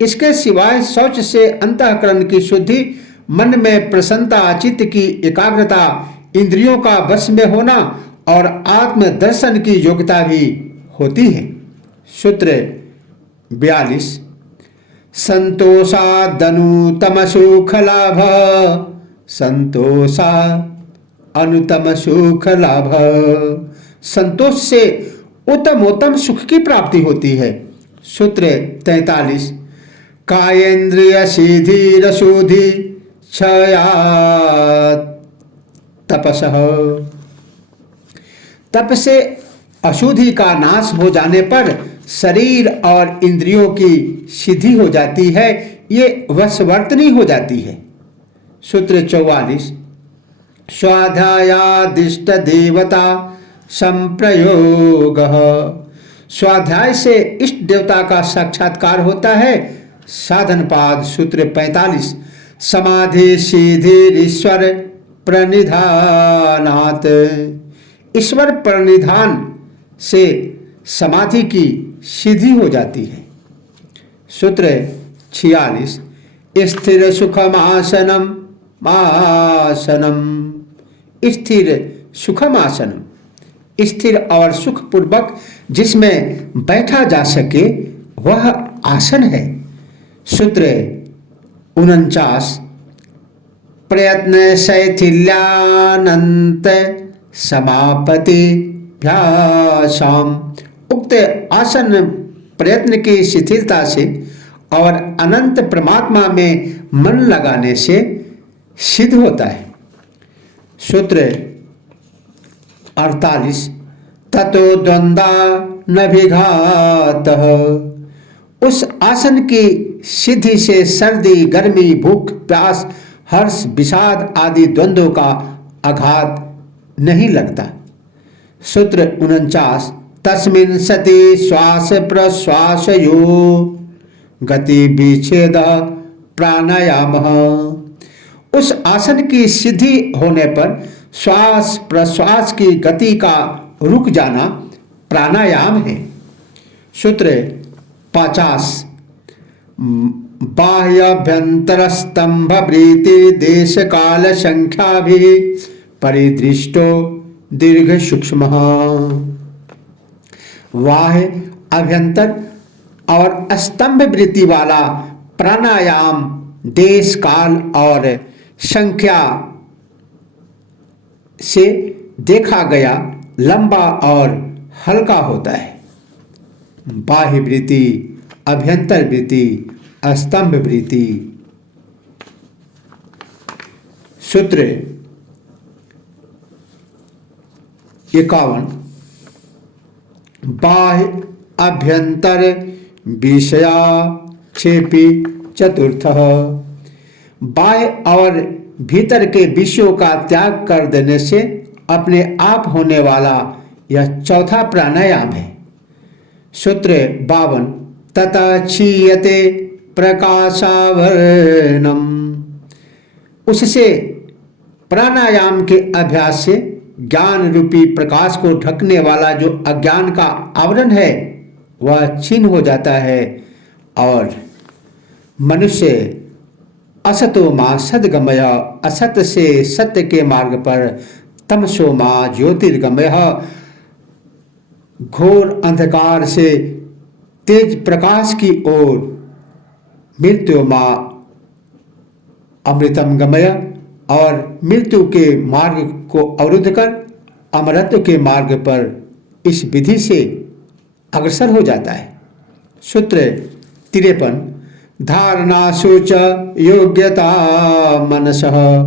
इसके सिवाय शौच से अंतःकरण की शुद्धि, मन में प्रसन्नता, चित्त की एकाग्रता, इंद्रियों का वश में होना और आत्म दर्शन की योग्यता भी होती है। सूत्र 42 संतोषादनुतम सुख लाभ। संतोषा अनुतम सुख लाभ। संतोष से उत्तमोत्तम सुख की प्राप्ति होती है। सूत्र 43 कायेन्द्रिय सिद्धि रशुद्धि क्षया तपसः। तप से अशुद्धि का नाश हो जाने पर शरीर और इंद्रियों की सिद्धि हो जाती है, ये वशवर्तनी हो जाती है। सूत्र 44 स्वाध्यायादिष्ट देवता संप्रयोग। स्वाध्याय से इष्ट देवता का साक्षात्कार होता है। साधनपाद सूत्र 45 समाधि सिद्धिरीश्वर प्रणिधानात्। ईश्वर प्रणिधान से समाधि की सिद्धि हो जाती है। सूत्र 46 स्थिर सुखम आसनम आसनम। स्थिर सुखम आसनम, स्थिर और सुखपूर्वक जिसमें बैठा जा सके वह आसन है। सूत्र 49 प्रयत्न शैथिल्यानंत समापति भ्यासाम। उक्त आसन प्रयत्न की शिथिलता से और अनंत परमात्मा में मन लगाने से सिद्ध होता है। सूत्र 48 ततो द्वंद्वा नभिघातः। उस आसन की सिद्धि से सर्दी, गर्मी, भूख, प्यास, हर्ष, विषाद आदि द्वंद्वों का आघात नहीं लगता। सूत्र 49 तस्मिन् सति श्वास प्रश्वासयो गति विच्छेद प्राणायाम। उस आसन की सिद्धि होने पर श्वास प्रश्वास की गति का रुक जाना प्राणायाम है। सूत्र 50 बाह्याभ्यंतर स्तंभ वृत्ति देश काल संख्या भी परिदृष्टो दीर्घ सूक्ष्म। बाह्य, अभ्यंतर और स्तंभ वृत्ति वाला प्राणायाम देश काल और संख्या से देखा गया लंबा और हल्का होता है। बाह्य वृत्ति, अभ्यंतर वृत्ति, स्तंभ वृत्ति। सूत्र 51 बाह्य अभ्यंतर विषया क्षेपी चतुर्थ। बाह्य और भीतर के विषयों का त्याग कर देने से अपने आप होने वाला यह चौथा प्राणायाम है। सूत्र 52 ततः क्षीयते प्रकाशावरणम। उससे प्राणायाम के अभ्यास से ज्ञान रूपी प्रकाश को ढकने वाला जो अज्ञान का आवरण है वह छीन हो जाता है और मनुष्य असतो मां सद्गमय, असत से सत्य के मार्ग पर, तमसो मां ज्योतिर्गमय, घोर अंधकार से तेज प्रकाश की ओर, मृत्यु मां अमृतम गमय, और मृत्यु के मार्ग को अवरुद्ध कर अमरत्व के मार्ग पर इस विधि से अग्रसर हो जाता है। सूत्र 53 धारणा सोच योग्यता मनसः,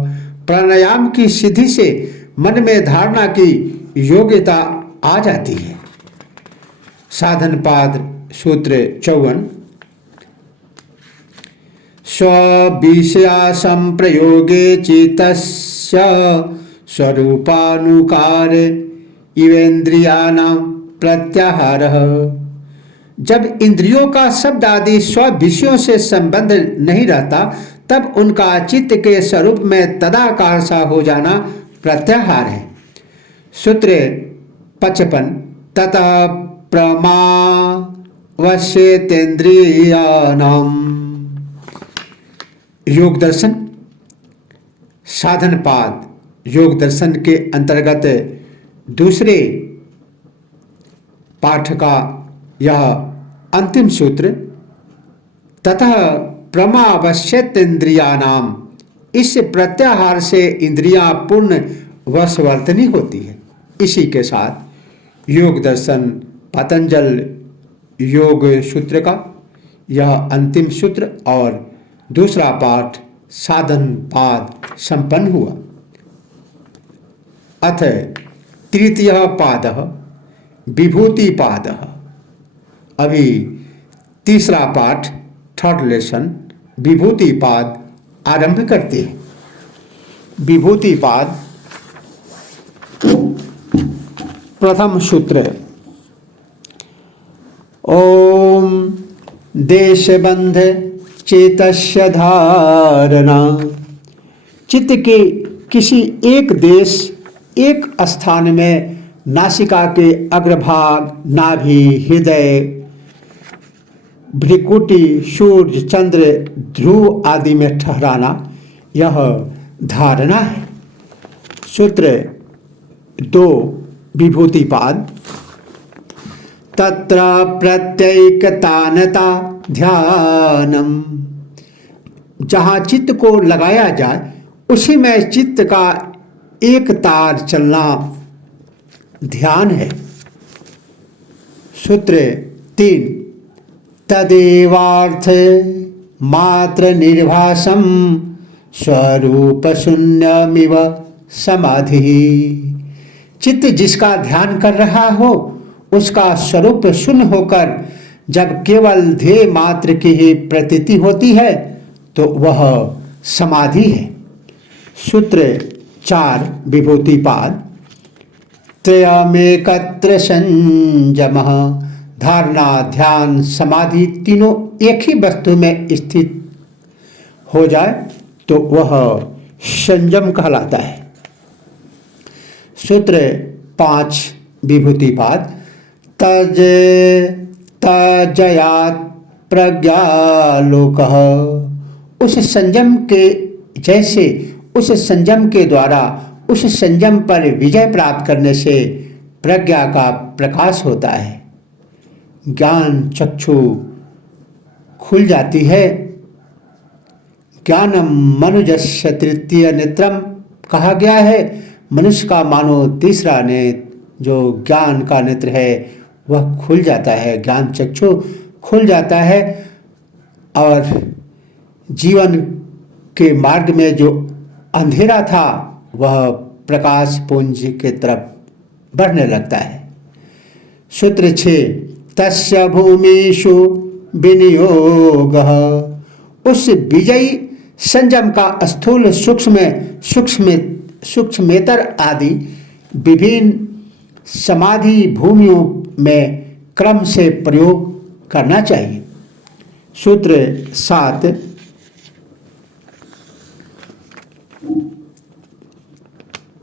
प्राणायाम की सिद्धि से मन में धारणा की योग्यता आ जाती है। साधन पाद सूत्र 54 स्विषया संप्रयोगे चित्तस्य स्वरूपानुकार इवेन्द्रियाणां प्रत्याहारः, जब इंद्रियों का शब्द आदि स्व विषयों से संबंध नहीं रहता तब उनका चित्त के स्वरूप में तदाकार सा हो जाना प्रत्याहार है। सूत्र 55 ततः प्रमावश्येतेन्द्रियाणां, योग दर्शन। साधन पाद योग दर्शन के अंतर्गत दूसरे पाठ का यह अंतिम सूत्र, ततः प्रमावश्येतेन्द्रियाणाम, इस प्रत्याहार से इंद्रियां पूर्ण वशवर्तनी होती है। इसी के साथ योग दर्शन पतंजल योग सूत्र का यह अंतिम सूत्र और दूसरा पाठ साधन पाद संपन्न हुआ। अथ तृतीय पाद विभूति पाद। अभी तीसरा पाठ थर्ड लेसन विभूति पाद आरंभ करते हैं। विभूति पाद प्रथम सूत्र ओम देशबंध चेतस्य धारणा, चित्त के किसी एक देश एक स्थान में नासिका के अग्रभाग, नाभि, हृदय, भ्रिकुटी, सूर्य, चंद्र, ध्रुव आदि में ठहराना, यह धारणा है। सूत्र 2 विभूतिपाद तत्र प्रत्यैकतानता ध्यानम, जहाँ चित्त को लगाया जाए उसी में चित्त का एक तार चलना ध्यान है। सूत्र 3 तदेवार्थ मात्र निर्भासम स्वरूप शून्यमिव समाधि, चित्त जिसका ध्यान कर रहा हो उसका स्वरूप शून्य होकर जब केवल ध्येय मात्र की ही प्रतीति होती है तो वह समाधि है। सूत्र 4 विभूतिपाद त्रयमेकत्र संयम, धारणा, ध्यान, समाधि तीनों एक ही वस्तु में स्थित हो जाए तो वह संयम कहलाता है। सूत्र 5 विभूतिपाद तजयात प्रज्ञालोकः, उस संयम के जैसे उस संयम के द्वारा उस संयम पर विजय प्राप्त करने से प्रज्ञा का प्रकाश होता है। ज्ञान चक्षु खुल जाती है। ज्ञानम मनुजस्य तृतीय नेत्रम कहा गया है। मनुष्य का मानो तीसरा नेत्र जो ज्ञान का नेत्र है वह खुल जाता है, ज्ञान चक्षु खुल जाता है और जीवन के मार्ग में जो अंधेरा था वह प्रकाश पुंज के तरफ बढ़ने लगता है। सूत्र 6 तस्य भूमिषु विनियोगः, उस विजयी संयम का स्थूल सूक्ष्मेतर आदि विभिन्न समाधि भूमियों में क्रम से प्रयोग करना चाहिए। सूत्र 7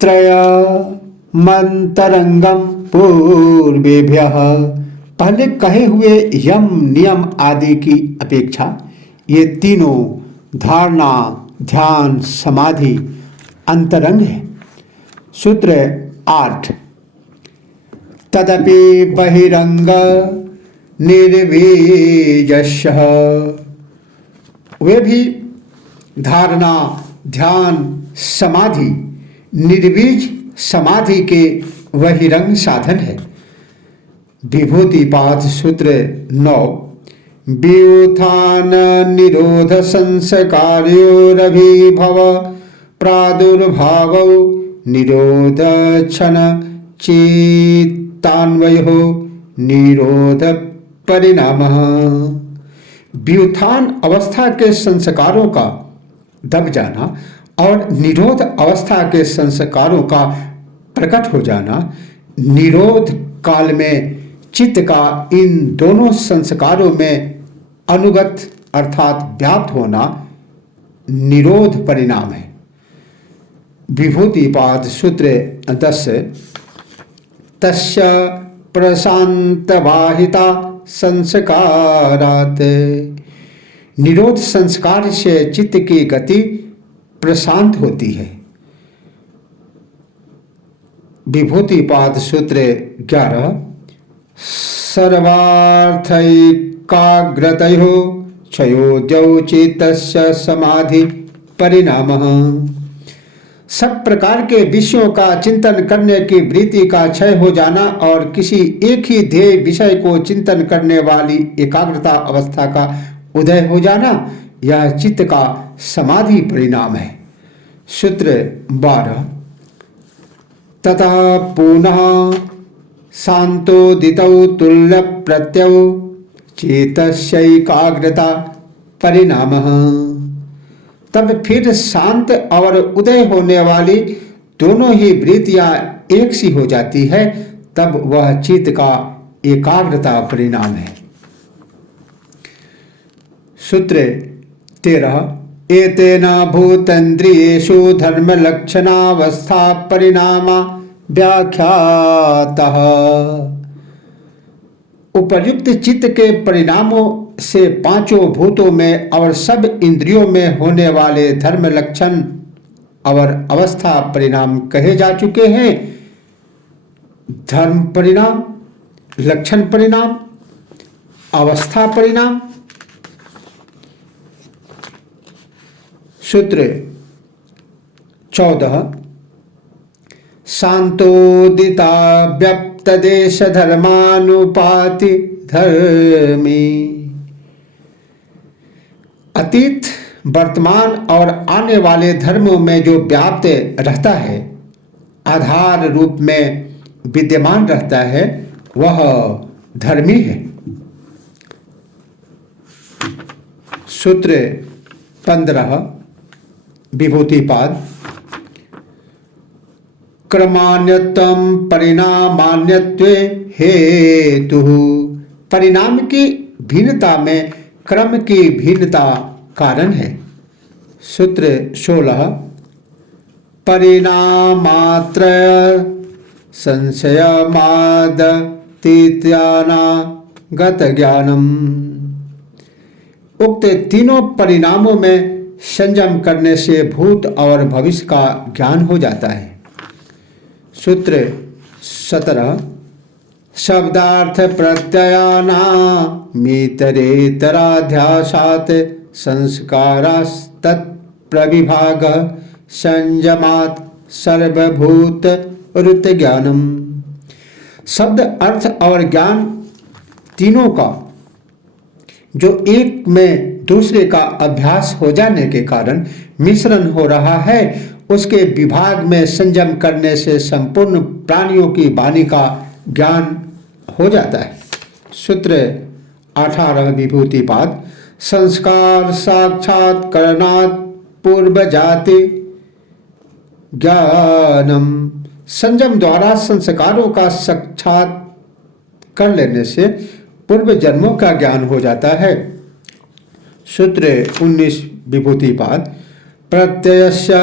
त्रय मंतरंगम पूर्वेभ्यः, पहले कहे हुए यम नियम आदि की अपेक्षा ये तीनों धारणा, ध्यान, समाधि अंतरंग है। सूत्र 8। तदपि बहिरंग निर्वीजस्य, वे भी धारणा, ध्यान, समाधि, निर्वीज समाधि के बहिरंग साधन है। विभूतिपाद सूत्र 9। व्युत्थान निरोध संस्कार्योरभिभव प्रादुर्भावौ निरोध क्षण चित्तान्वयो निरोध परिणामः। व्युत्थान अवस्था के संस्कारों का दब जाना और निरोध अवस्था के संस्कारों का प्रकट हो जाना, निरोध काल में चित्त का इन दोनों संस्कारों में अनुगत अर्थात व्याप्त होना निरोध परिणाम है। विभूतिपाद सूत्र 10। तस्य प्रशांतवाहिता संस्कारात्, निरोध संस्कार से चित्त की गति प्रशांत होती है। विभूतिपाद सूत्र 11। सर्वार्थैकाग्रतयो क्षयोद्यौ चित्तस्य समाधि परिणामः, सब प्रकार के विषयों का चिंतन करने की वृत्ति का क्षय हो जाना और किसी एक ही ध्येय विषय को चिंतन करने वाली एकाग्रता अवस्था का उदय हो जाना, यह चित्त का समाधि परिणाम है। सूत्र 12। ततः पुनः शांतोदितौ तुल्य प्रत्यौ चेतस्यैकाग्रता परिणामः, तब फिर शांत और उदय होने वाली दोनों ही वृत्तियां एक सी हो जाती है, तब वह चित्त का एकाग्रता परिणाम है। सूत्र 13। एतेन भूतेन्द्रियेषु धर्म लक्षणावस्था परिणामा व्याख्यातः, उपर्युक्त चित्त के परिणामों से पांचों भूतों में और सब इंद्रियों में होने वाले धर्म लक्षण और अवस्था परिणाम कहे जा चुके हैं। धर्म परिणाम, लक्षण परिणाम, अवस्था परिणाम। सूत्र 14। शांतोदिता व्यक्त देश धर्मानुपाति धर्मी, अतीत, वर्तमान और आने वाले धर्मों में जो व्याप्त रहता है, आधार रूप में विद्यमान रहता है, वह धर्मी है। सूत्र 15। विभूतिपाद। क्रमान्यतम परिणामान्यत्वे हेतुः, परिणाम की भिन्नता में क्रम की भिन्नता कारण है। सूत्र 16। परिणामात्र संशयमादतीत्यानागत ज्ञानम, उक्त तीनों परिणामों में संयम करने से भूत और भविष्य का ज्ञान हो जाता है। सूत्र 17। शब्दार्थ प्रत्ययानामितरेतराध्यासात् संस्कारास्तत्प्रविभाग संयमात् सर्वभूत रुत ज्ञानम, शब्द, अर्थ और ज्ञान तीनों का जो एक में दूसरे का अभ्यास हो जाने के कारण मिश्रण हो रहा है, उसके विभाग में संयम करने से संपूर्ण प्राणियों की वाणी का ज्ञान हो जाता है। सूत्र 18। विभूतिपाद। संस्कार साक्षात्करणात् पूर्व जाति ज्ञानम, संयम द्वारा संस्कारों का साक्षात कर लेने से पूर्व जन्मों का ज्ञान हो जाता है। सूत्र 19। विभूतिपाद। प्रत्ययस्य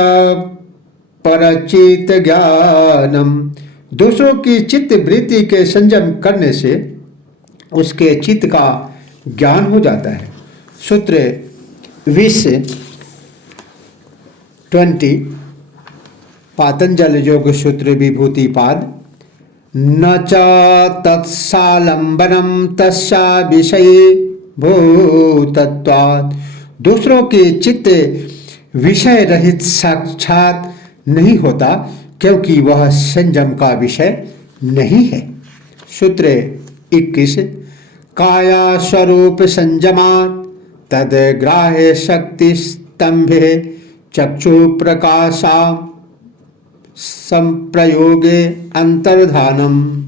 परचित ज्ञानम दूसरों की चित्त वृत्ति के संयम करने से उसके चित्त का ज्ञान हो जाता है। सूत्र 20 पातंजल योग सूत्र विभूति पाद। न च तत्सालंबनम तस्या विषये भूतत्वात्। दूसरों के चित्त विषय रहित साक्षात नहीं होता क्योंकि वह संयम का विषय नहीं है। सूत्र 21 काया स्वरूप संयमात् तद ग्राह्य शक्ति स्तंभे चक्षु प्रकाशा संप्रयोगे अंतर्धानम।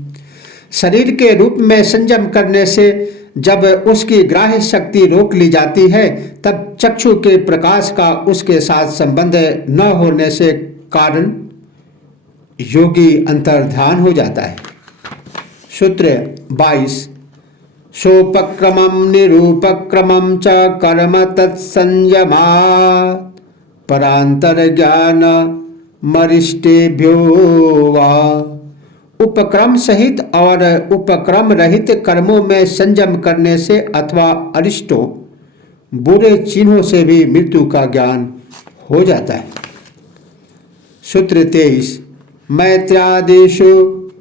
शरीर के रूप में संयम करने से जब उसकी ग्राह्य शक्ति रोक ली जाती है तब चक्षु के प्रकाश का उसके साथ संबंध न होने से कारण योगी अंतर्धान हो जाता है। सूत्र 22 सोपक्रमम निरूपक्रमम च कर्म तत्संयमात् परांतर ज्ञान मरिष्टेभ्यो वा। उपक्रम सहित और उपक्रम रहित कर्मों में संयम करने से अथवा अरिष्टों बुरे चिन्हों से भी मृत्यु का ज्ञान हो जाता है। सूत्र 23 मैत्र्यादिषु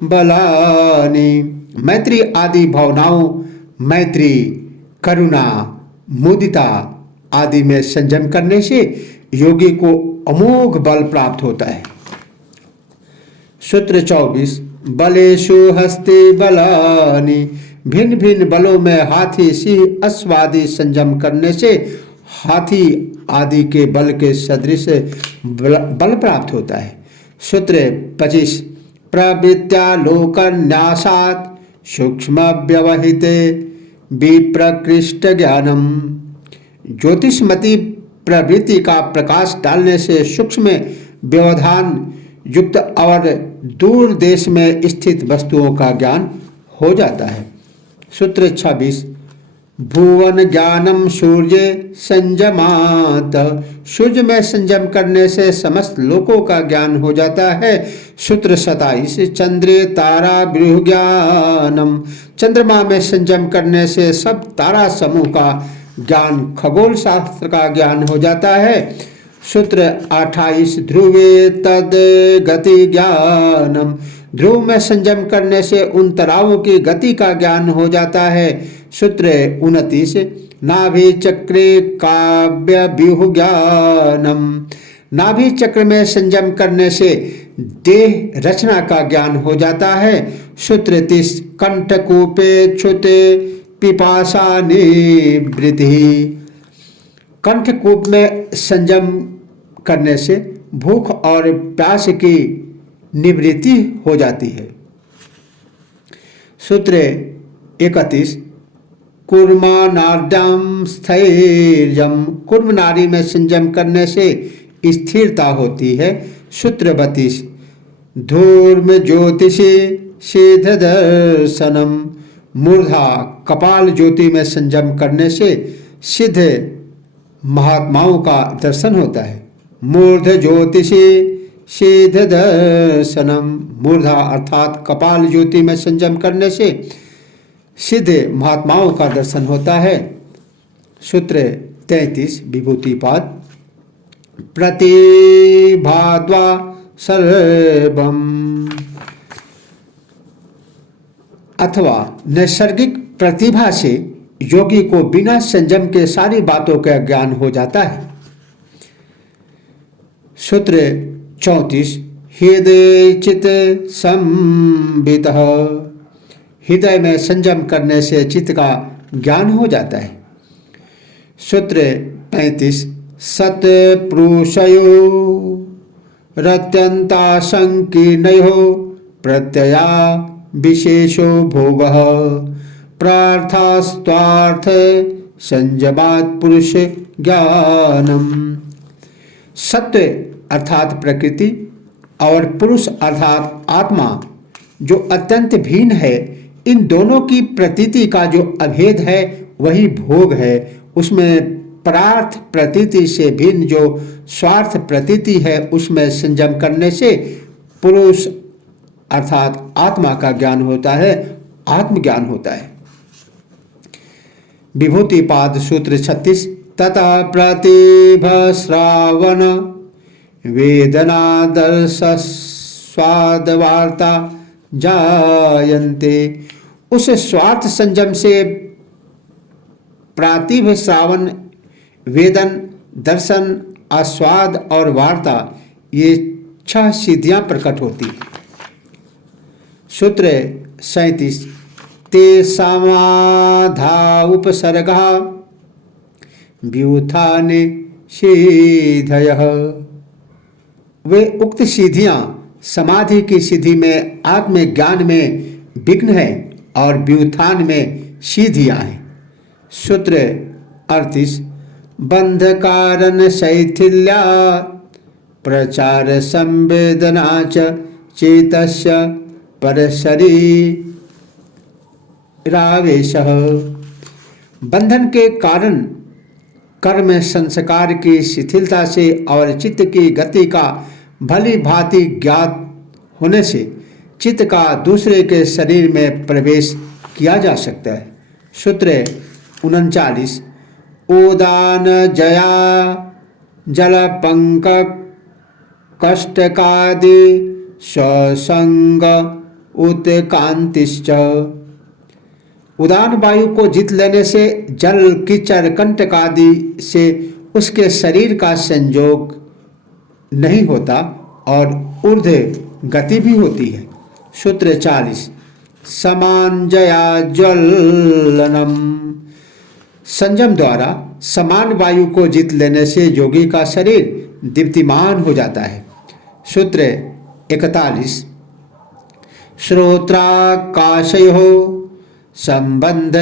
बलानि। मैत्री आदि भावनाओं मैत्री, करुणा, मुदिता आदि में संयम करने से योगी को अमोघ बल प्राप्त होता है। सूत्र 24 बलेषु हस्ते बलानि। भिन्न भिन्न बलों में हाथी, सिंह, अश्व आदि संयम करने से हाथी आदि के बल के सदृश बल प्राप्त होता है। सूत्र 25 प्रवृत्त्यालोकन्यासात् सूक्ष्म व्यवहिते विप्रकृष्ट ज्ञानम। ज्योतिषमती प्रवृत्ति का प्रकाश डालने से सूक्ष्म व्यवधान युक्त और दूर देश में स्थित वस्तुओं का ज्ञान हो जाता है। सूत्र 26 भुवन ज्ञानम सूर्य संयमात। सूर्य में संयम करने से समस्त लोकों का ज्ञान हो जाता है। सूत्र 27 चंद्रे तारा ब्रूह ज्ञानम। चंद्रमा में संयम करने से सब तारा समूह का ज्ञान, खगोल शास्त्र का ज्ञान हो जाता है। सूत्र 28 ध्रुवे तद गति ज्ञानम। ध्रुव में संयम करने से उन ताराओं की गति का ज्ञान हो जाता है। सूत्र 29 नाभि चक्रे काव्य व्यूह ज्ञानम। नाभि चक्र में संयम करने से देह रचना का ज्ञान हो जाता है। सूत्र 30 कंठकूपे क्षुते पिपासा निवृत्ति। कंठकूप में संयम करने से भूख और प्यास की निवृत्ति हो जाती है। सूत्र 31 कूर्मनाड्यम स्थैर्यम। कूर्म नाड़ी में संयम करने से स्थिरता होती है। सूत्र 32 धूर्म ज्योतिषी सिद्ध दर्शनम। मूर्धा कपाल ज्योति में संयम करने से सिद्ध महात्माओं का दर्शन होता है। मूर्ध ज्योतिषी सिद्ध दर्शनम। मूर्धा अर्थात कपाल ज्योति में संयम करने से सिद्ध महात्माओं का दर्शन होता है। सूत्र 33 विभूतिपाद प्रतिभाद्वा सर्वम। अथवा नैसर्गिक प्रतिभा से योगी को बिना संयम के सारी बातों का ज्ञान हो जाता है। सूत्र 34 हृदय चित्त संवित। हृदय में संयम करने से चित्त का ज्ञान हो जाता है। सूत्र 35 सत्पुरुषयो रत्यंता संकीर्णयो प्रत्यया विशेषो भोगः प्रार्थास्त्वार्थ संयमात् पुरुष ज्ञानम। सत्य अर्थात प्रकृति और पुरुष अर्थात आत्मा जो अत्यंत भिन्न है, इन दोनों की प्रतीति का जो अभेद है वही भोग है। उसमें परार्थ प्रतीति से भिन्न जो स्वार्थ प्रतीति है उसमें संयम करने से पुरुष अर्थात आत्मा का ज्ञान होता है, आत्मज्ञान होता है। विभूतिपाद सूत्र 36। ततः प्रतिभा श्रावण वेदना दर्श स्वाद वार्ता जायन्ते। उस स्वार्थ संयम से प्रातिभ श्रावण, वेदन, दर्शन, आस्वाद और वार्ता, ये 6 सिद्धियां प्रकट होती हैं। सूत्र 37। ते समाधा उपसर्गा व्युत्थाने सिद्धयः। वे उक्त सिद्धियां समाधि की सिद्धि में, आत्मज्ञान में विघ्न है और व्युत्थान में सिद्धियां हैं। सूत्र 38। बंध कारण शैथिल्या प्रचार संवेदना च चेतस्य परशरीरावेशः। बंधन के कारण कर्म संस्कार की शिथिलता से और चित्त की गति का भली भांति ज्ञात होने से चित्त का दूसरे के शरीर में प्रवेश किया जा सकता है। सूत्र 39। उदान जया जल पंक कष्टकादि ससंग उत्कांतिश्च। उदान वायु को जीत लेने से जल, कीचड़, कंटक आदि से उसके शरीर का संयोग नहीं होता और ऊर्ध्व गति भी होती है। सूत्र 40। समान जया ज्वलनम। संयम द्वारा समान वायु को जीत लेने से योगी का शरीर दीप्तिमान हो जाता है। सूत्र 41। श्रोत्राकाशयो संबंध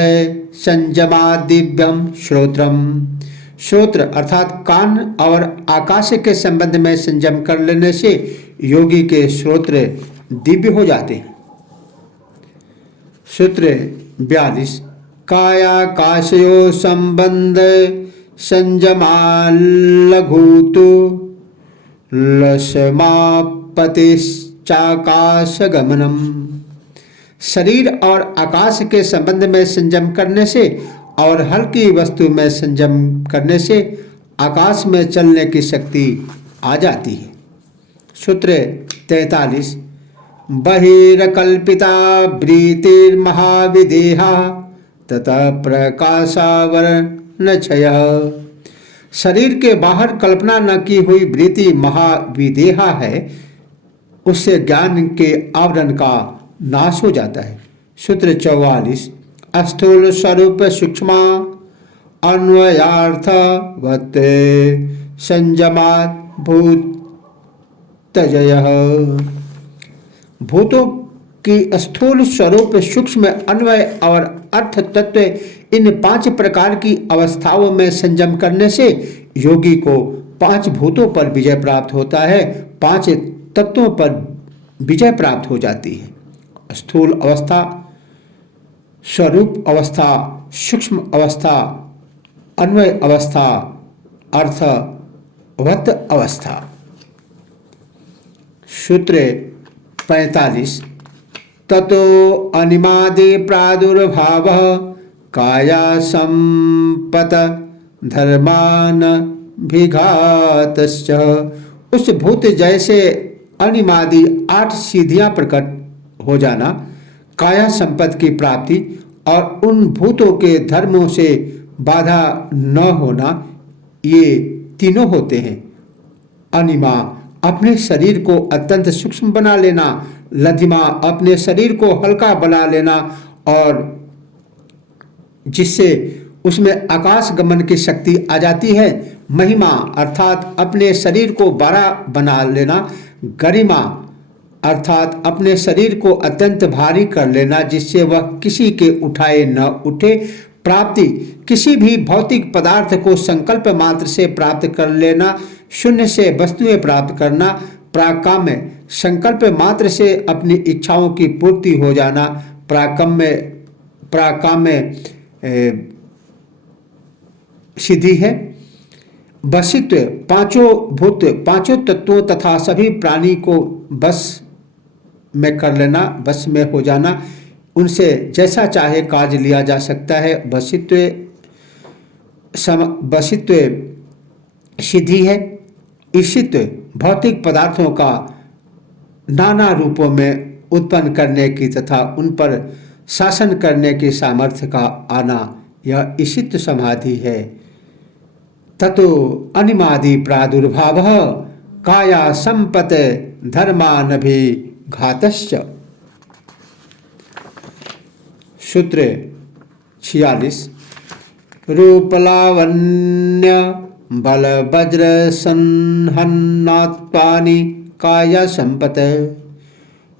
संयमादिव्यम श्रोत्रम। श्रोत्र अर्थात कान और आकाश के संबंध में संयम कर लेने से योगी के श्रोत्र दिव्य हो जाते हैं। सूत्र 42। कायाकाशयो संबंध संयमालघुतु लसमापतिश्चाकाशगमनम। शरीर और आकाश के संबंध में संयम करने से और हल्की वस्तु में संयम करने से आकाश में चलने की शक्ति आ जाती है। सूत्र 43। बहिर्कल्पिता वृत्तिर्महाविदेहा ततः प्रकाशावरणक्षयः। शरीर के बाहर कल्पना न की हुई वृत्ति महाविदेहा है, उससे ज्ञान के आवरण का नाश हो जाता है। सूत्र 44। स्थूल स्वरूप सूक्ष्म अन्वयार्थवत् संयमात् भूतजयः। भूतों की स्थूल स्वरूप, सूक्ष्म, अन्वय और अर्थ तत्व, इन 5 प्रकार की अवस्थाओं में संयम करने से योगी को 5 भूतों पर विजय प्राप्त होता है, 5 तत्वों पर विजय प्राप्त हो जाती है। स्थूल अवस्था, स्वरूप अवस्था, सूक्ष्म अवस्था, अन्वय अवस्था, अर्थवत अवस्था। सूत्र 45। ततो अनिमादि प्रादुर्भावः काया संपत धर्मान विघातश्च। उस भूत जैसे अनिमादि 8 सिद्धियां प्रकट हो जाना, काया संपत्ति की प्राप्ति और उन भूतों के धर्मों से बाधा न होना, ये तीनों होते हैं। अनिमा अपने शरीर को अत्यंत सूक्ष्म बना लेना, लधिमा अपने शरीर को हल्का बना लेना और जिससे उसमें आकाश गमन की शक्ति आ जाती है। महिमा अर्थात अपने शरीर को बड़ा बना लेना। गरिमा अर्थात अपने शरीर को अत्यंत भारी कर लेना जिससे वह किसी के उठाए न उठे। प्राप्ति किसी भी भौतिक पदार्थ को संकल्प मात्र से प्राप्त कर लेना। शून्य से वस्तुएं प्राप्त करना। प्राकाम्य संकल्प मात्र से अपनी इच्छाओं की पूर्ति हो जाना। प्राकाम्य सिद्धि है। वशित्व 5 भूत, 5 तत्वों तथा सभी प्राणी को बस में कर लेना, बस में हो जाना, उनसे जैसा चाहे कार्य लिया जा सकता है। वशित्व सिद्धि है। ईशित्व भौतिक पदार्थों का नाना रूपों में उत्पन्न करने की तथा उन पर शासन करने की सामर्थ्य का आना, यह ईशित्व समाधि है। ततो अनिमादि प्रादुर्भाव काया संपत धर्मानभि घातश्च। सूत्र 46। रूपलावण्य बल वज्र संहन्नात्पानि काया संपत।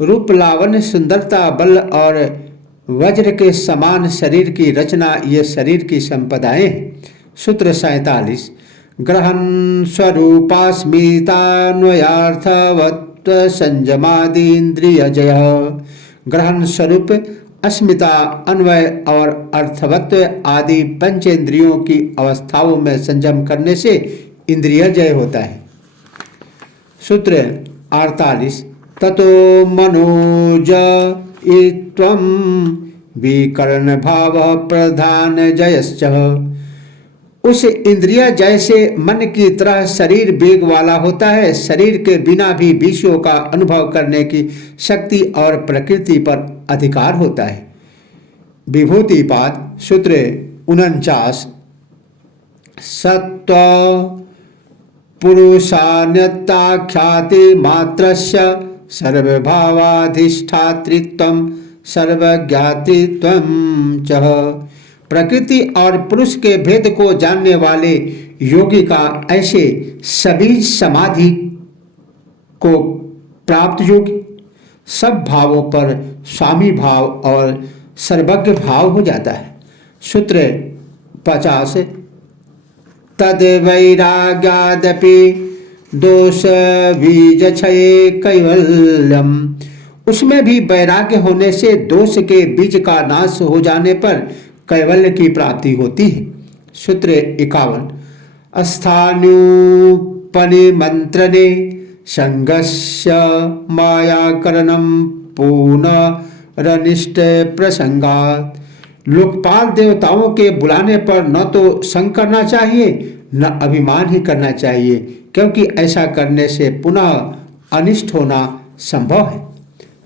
रूप लावण्य, सुंदरता, बल और वज्र के समान शरीर की रचना, ये शरीर की संपदाएं हैं। सूत्र 47। ग्रहण स्वरूपास्मितान्वयार्थवत्व संयमादीन्द्रियजय। ग्रहण स्वरूप, अस्मिता, अन्वय और अर्थवत्व आदि पंचेंद्रियों की अवस्थाओं में संयम करने से इंद्रिय जय होता है। सूत्र 48। ततो मनोज इत्वं विकर्ण भाव प्रधान जयश्च। उस इंद्रिय जय से मन की तरह शरीर वेग वाला होता है। शरीर के बिना भी विषयों का अनुभव करने की शक्ति और प्रकृति पर अधिकार होता है। विभूतिपाद। सूत्र 49। सत्व पुरुषान्यताख्याति मात्रस्य सर्वभावाधिष्ठातृत्वं सर्वज्ञातृत्वं च। प्रकृति और पुरुष के भेद को जानने वाले योगी का ऐसे सभी समाधि को प्राप्त योगी सब भावों पर स्वामी भाव और सर्वज्ञ भाव हो जाता है। सूत्र 50। तद वैराग्यादपि दोष बीज क्षये कैवल्यम। उसमें भी वैराग्य होने से दोष के बीज का नाश हो जाने पर कैवल्य की प्राप्ति होती है। सूत्र 51। स्थानुपनिमंत्रणे संगस्य मायाकरणम पुनरनिष्ट प्रसंगात। लोकपाल देवताओं के बुलाने पर न तो संग करना चाहिए न अभिमान ही करना चाहिए, क्योंकि ऐसा करने से पुनः अनिष्ट होना संभव है।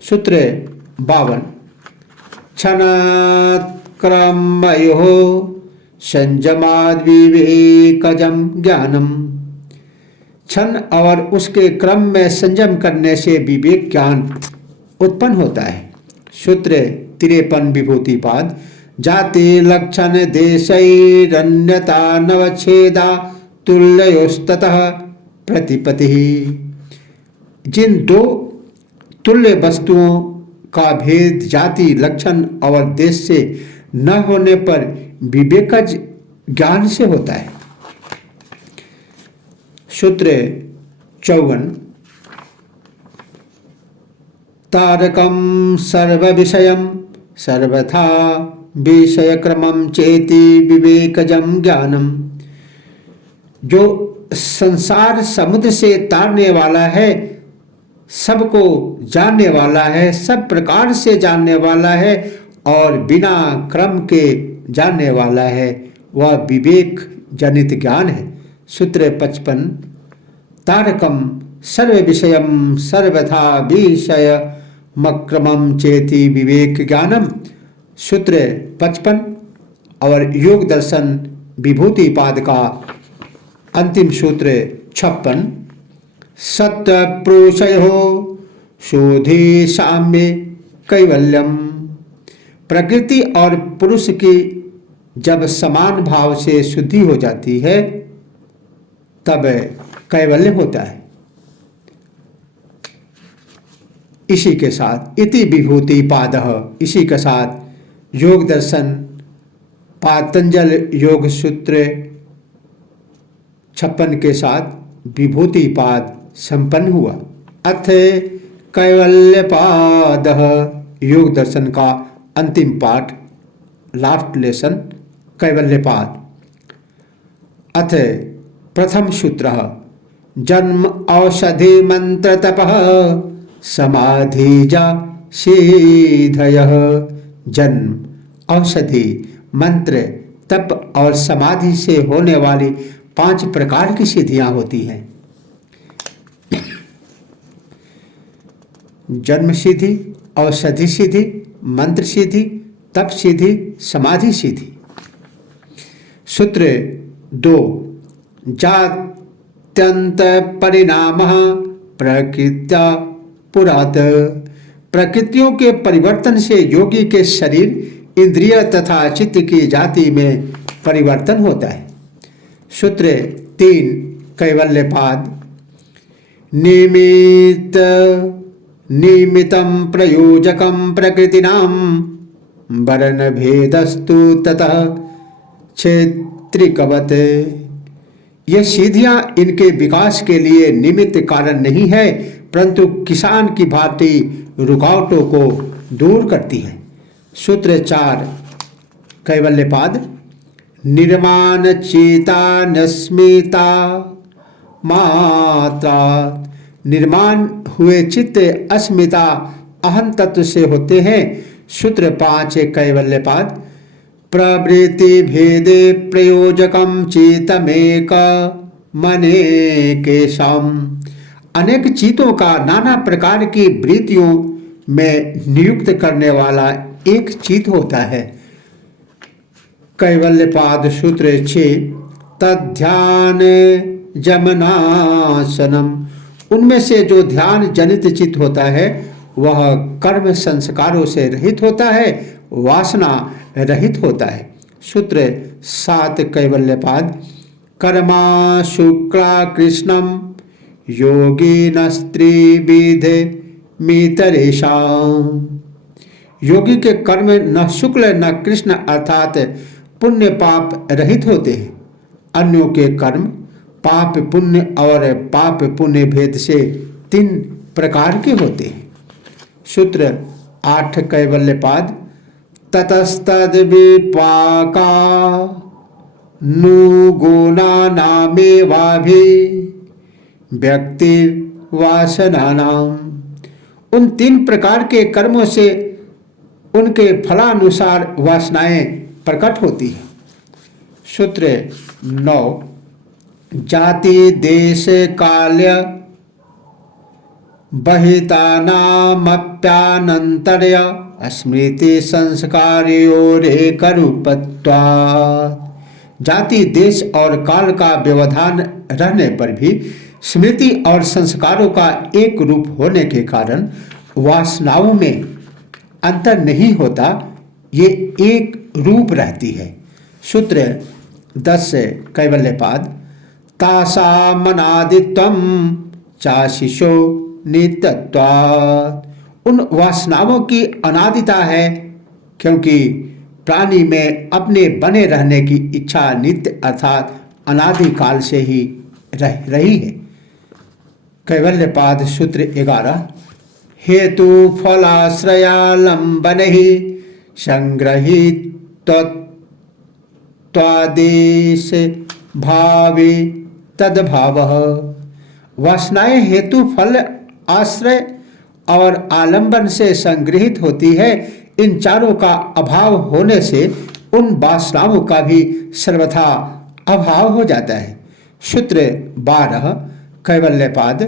सूत्र 52। क्षणक्रमयोः संयमाद् विवेकजं ज्ञानम। क्षण और उसके क्रम में संयम करने से विवेक ज्ञान उत्पन्न होता है। सूत्र 53। विभूतिपाद। जाति लक्षण देशैरन्यता नवच्छेदा तुल्योस्ततः प्रतिपति। जिन दो तुल्य वस्तुओं का भेद जाति, लक्षण और देश से न होने पर विवेकज ज्ञान से होता है। सूत्र 54। तारकम सर्व विषयम सर्वथा विषय क्रमम चेति विवेकजम ज्ञानम। जो संसार समुद्र से तारने वाला है, सबको जानने वाला है, सब प्रकार से जानने वाला है और बिना क्रम के जानने वाला है, वह विवेक जनित ज्ञान है। सूत्र 55। तारकम सर्व विषयम सर्वथा विषय मक्रमम चेति विवेक ज्ञानम। सूत्र 55 और योग दर्शन विभूतिपाद का अंतिम सूत्र 56। सत्य पुरुषयो शोधि साम्य कैवल्यम। प्रकृति और पुरुष की जब समान भाव से शुद्धि हो जाती है तब कैवल्य होता है। इसी के साथ इति विभूतिपादः, इसी के साथ योग दर्शन पातंजल योग सूत्र 56 के साथ विभूतिपाद संपन्न हुआ। अथ कैवल्यपादः, योग दर्शन का अंतिम पाठ, लास्ट लेसन, कैवल्यपाद। अथ प्रथम सूत्र जन्म औषधि मंत्र तपः समाधिजा सिद्धयः। जन्म, औषधि, मंत्र, तप और समाधि से होने वाली 5 प्रकार की सिद्धियां होती हैं। जन्म सिद्धि, औषधि सिद्धि, मंत्र सिद्धि, तप सिद्धि, समाधि सिद्धि। सूत्र 2, जात्यंत परिणामः प्रकृत्या पुरात। प्रकृतियों के परिवर्तन से योगी के शरीर, इंद्रिय तथा चित्त की जाति में परिवर्तन होता है। सूत्र 3, कैवल्यपाद। निमित्तं प्रयोजकं प्रकृतिनां वर्ण भेदस्तु ततः क्षेत्रिकवत्। यह सिद्धियां इनके विकास के लिए निमित्त कारण नहीं है, परंतु किसान की भांति रुकावटों को दूर करती है। सूत्र 4, कैवल्यपाद। निर्माण चेता नस्मिता मात्रा। निर्माण हुए चित्त अस्मिता अहं तत्व से होते हैं। सूत्र 5, कैवल्यपाद। प्रवृत्ति भेदे प्रयोजकम चेतमेक मनेकेशम। अनेक चित्तों का नाना प्रकार की वृत्तियों में नियुक्त करने वाला एक चित्त होता है। कैवल्यपाद। सूत्र 6, तद्ध्यान जमनासनम। उनमें से जो ध्यान जनित चित्त होता है वह कर्म संस्कारों से रहित होता है, वासना रहित होता है। सूत्र 7, कैवल्यपाद। कर्मा शुक्ला कृष्णम योगी स्त्रीविध मितरेशाम। योगी के कर्म न शुक्ल न कृष्ण अर्थात पुण्य पाप रहित होते हैं। अन्यों के कर्म पाप पुण्य और पाप पुण्य भेद से 3 प्रकार के होते हैं। सूत्र 8, कैवल्यपाद। ततस्तद विपाका नुगुणा नामेवाभि व्यक्ति वासनानाम। उन 3 प्रकार के कर्मों से उनके फलानुसार वासनाएं प्रकट होती हैं। सूत्र 9, जाति देश काल्य बहितानामप्यानंतर्य स्मृति संस्कार्योरेकरूपत्वात्। जाति देश और काल का व्यवधान रहने पर भी स्मृति और संस्कारों का एक रूप होने के कारण वासनाओं में अंतर नहीं होता, ये एक रूप रहती है। सूत्र 10, कैवल्यपाद। तासामनादित्वं चाशिषो नित्यत्वात्। उन वासनाओं की अनादिता है क्योंकि प्राणी में अपने बने रहने की इच्छा नित्य अर्थात अनादिकाल से ही रही है। कैवल्यपाद। सूत्र 11, हेतु फलाश्रयालंबन ही संग्रहित्वादेश भावे तद्भावः। वासनाएं हेतु फल आश्रय और आलंबन से संग्रहित होती है। इन चारों का अभाव होने से उन वासनाओं का भी सर्वथा अभाव हो जाता है। सूत्र 12, कैवल्यपाद।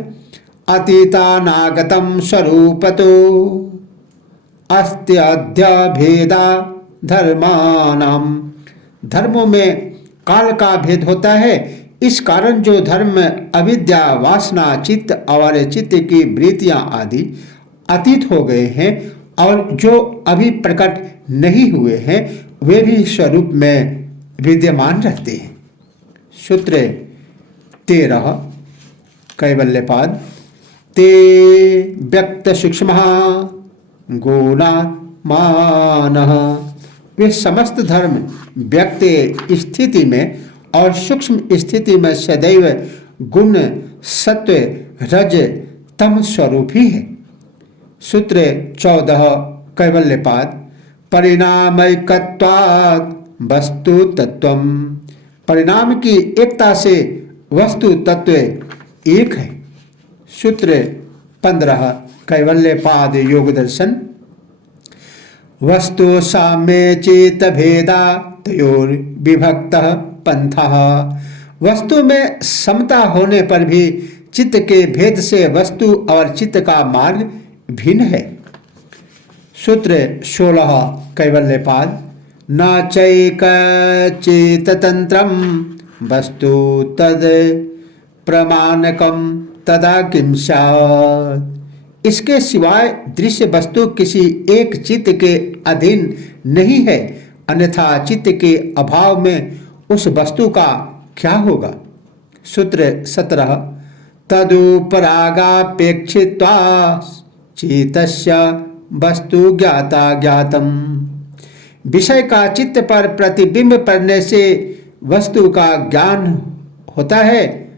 अतीतानागतम स्वरूपतो अस्त्यद्य भेदा धर्मानाम। धर्मों में काल का भेद होता है, इस कारण जो धर्म अविद्या वासना चित्त और चित्त की वृत्तियां आदि अतीत हो गए हैं और जो अभी प्रकट नहीं हुए हैं वे भी स्वरूप में विद्यमान रहते हैं। सूत्र 13, कैवल्यपाद। ते व्यक्त सूक्ष्म गुणात्मानः। वे समस्त धर्म व्यक्त स्थिति में और सूक्ष्म स्थिति में सदैव गुण सत्व रज तम स्वरूप ही है। सूत्र 14, कैवल्यपाद। परिणामैकत्वात् वस्तु तत्वम। परिणाम की एकता से वस्तु तत्व एक है। सूत्र 15, कैवल्यपाद योग दर्शन। वस्तु साम्ये चित्त भेदा तयोर विभक्त पंथः। वस्तु में समता होने पर भी चित्त के भेद से वस्तु और चित्त का मार्ग भिन्न है। सूत्र 16 कैवल्यपाद। न चैकचित्ततंत्रम वस्तु तद प्रमाणकम तदा किम स्यात्। इसके सिवाय दृश्य वस्तु किसी एक चित्त के अधीन नहीं है, अन्यथा चित्त के अभाव में उस वस्तु का क्या होगा। सूत्र 17 तदुपरागापेक्षित्वा चित्तस्य वस्तु ज्ञाता ज्ञातम। विषय का चित्त पर प्रतिबिंब पड़ने से वस्तु का ज्ञान होता है,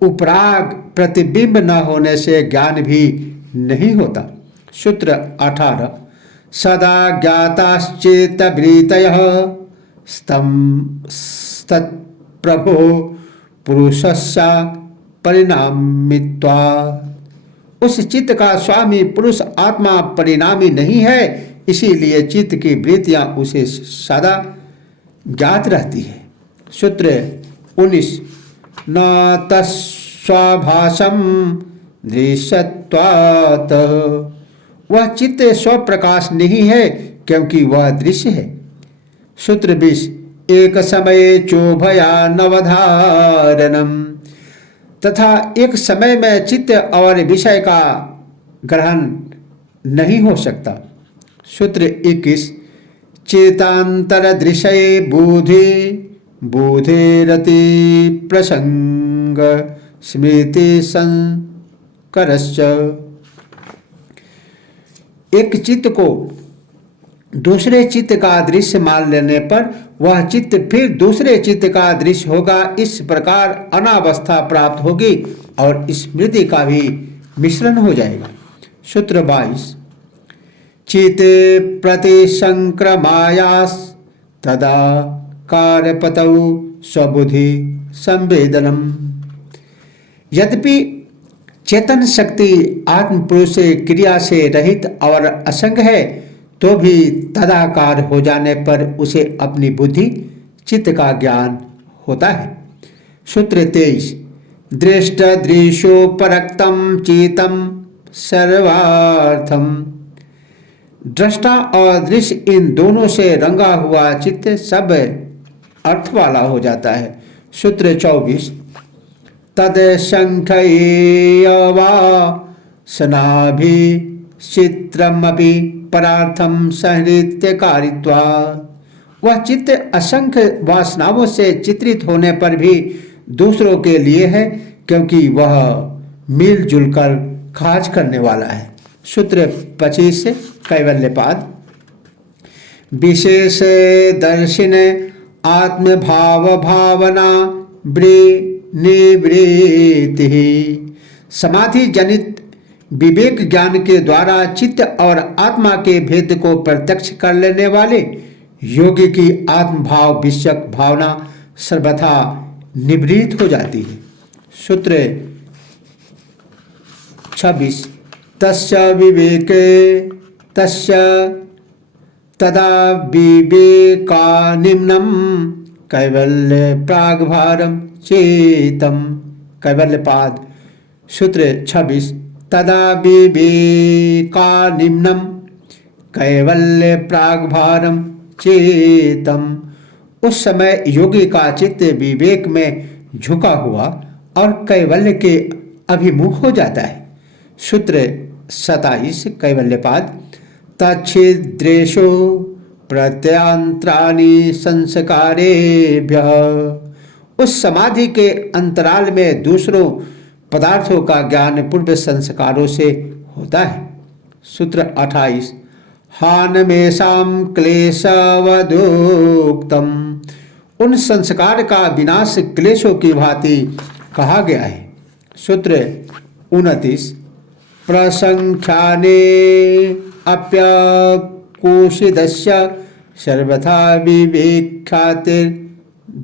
उपराग प्रतिबिंब न होने से ज्ञान भी नहीं होता। सूत्र 18 सदा ज्ञाताश्चेतवृत्तयः तत्प्रभो पुरुषस्य परिणामित्वात्। उस चित्त का स्वामी पुरुष आत्मा परिणामी नहीं है, इसीलिए चित्त की वृत्तियां उसे सदा ज्ञात रहती है। सूत्र 19 न तस्वाभासम दृश्यत्वात्। वह चित्त स्वप्रकाश नहीं है क्योंकि वह दृश्य है। सूत्र 20 एक समय चोभया नवधारणम। तथा एक समय में चित्त और विषय का ग्रहण नहीं हो सकता। सूत्र 21 चेतांतर दृश्य बुधि बुधेरति प्रसंग स्मृति संकरश्च। एक चित्त को दूसरे चित्त का दृश्य मान लेने पर वह चित्त फिर दूसरे चित्त का दृश्य होगा। इस प्रकार अनावस्था प्राप्त होगी और स्मृति का भी मिश्रण हो जाएगा। सूत्र 22 चित्ते प्रतिसंक्रमायास तदा कारपतौ स्वबुद्धि संवेदनम। यद्यपि चेतन शक्ति आत्म पुरुष से क्रिया से रहित और असंग है, तो भी तदाकार हो जाने पर उसे अपनी बुद्धि चित्त का ज्ञान होता है। सूत्र 23 दृष्ट दृश्योपरक्तम चेतम सर्वार्थम। दृष्टा और दृश्य इन दोनों से रंगा हुआ चित्त सब अर्थ वाला हो जाता है। सूत्र 24 तद संख्यवा सनाभि चित्रमपि परार्थम सहृत्यकारित्वा। वह चित्त असंख्य वासनाओं से चित्रित होने पर भी दूसरों के लिए है, क्योंकि वह मिलजुल कर खाज करने वाला है। सूत्र 25 कैवल्यपाद विशेष दर्शिन आत्मभाव भावना निवृत्ति। समाधि जनित विवेक ज्ञान के द्वारा चित्त और आत्मा के भेद को प्रत्यक्ष कर लेने वाले योगी की आत्मभाव विषयक भावना सर्वथा निवृत्त हो जाती है। सूत्र 26 तस्य विवेके तस्य तदा विवेकानिम्नम कैवल्य प्रागभारम चेतम। कैवल्यपाद सूत्र 26 तदा विवेकानिम्नम कैवल्य प्रागभारम चेतम। उस समय योगी का चित्त विवेक में झुका हुआ और कैवल्य के अभिमुख हो जाता है। सूत्र 27 कैवल्यपाद तच्छिद्रेषु प्रत्यांतराणि संस्कारेभ्यः। उस समाधि के अंतराल में दूसरों पदार्थों का ज्ञान पूर्व संस्कारों से होता है। सूत्र 28 हानमेषां क्लेशवदुक्तम। उन संस्कार का विनाश क्लेशों की भांति कहा गया है। सूत्र 29 प्रसंख्याने अप्यकुशिदस्य सर्वथा विवेख्यातिर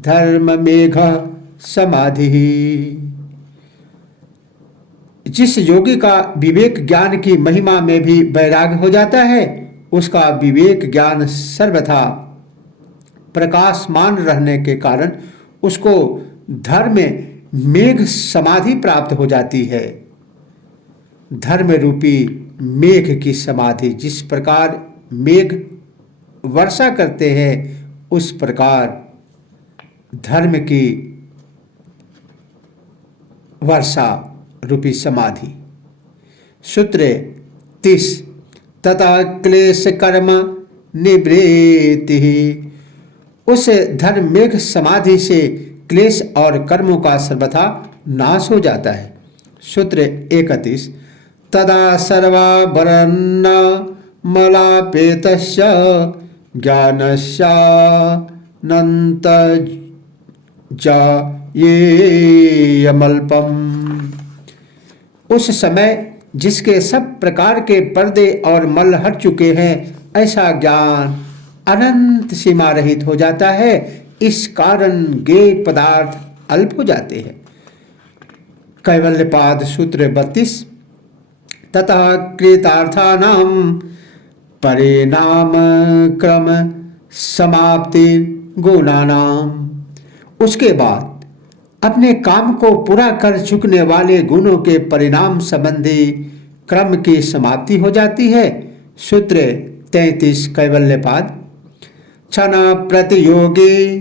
धर्म मेघ समाधि। जिस योगी का विवेक ज्ञान की महिमा में भी वैराग्य हो जाता है, उसका विवेक ज्ञान सर्वथा प्रकाशमान रहने के कारण उसको धर्म में मेघ समाधि प्राप्त हो जाती है। धर्म रूपी मेघ की समाधि, जिस प्रकार मेघ वर्षा करते हैं, उस प्रकार धर्म की वर्षा रूपी समाधि। सूत्र 30 तथा क्लेश कर्म निवृत्ति। उस धर्म मेघ समाधि से क्लेश और कर्मों का सर्वथा नाश हो जाता है। सूत्र 31 तदा सर्वाभरण मलापेतस्य ज्ञानस्यानंत जायेयमल्पम। उस समय जिसके सब प्रकार के पर्दे और मल हट चुके हैं, ऐसा ज्ञान अनंत सीमा रहित हो जाता है। इस कारण ज्ञेय पदार्थ अल्प हो जाते हैं। कैवल्यपाद सूत्र 32 ततः कृतार्थानां परिणाम क्रम समाप्ति गुणानाम। उसके बाद अपने काम को पूरा कर चुकने वाले गुणों के परिणाम संबंधी क्रम की समाप्ति हो जाती है। सूत्र 33 कैवल्यपाद क्षण प्रतियोगी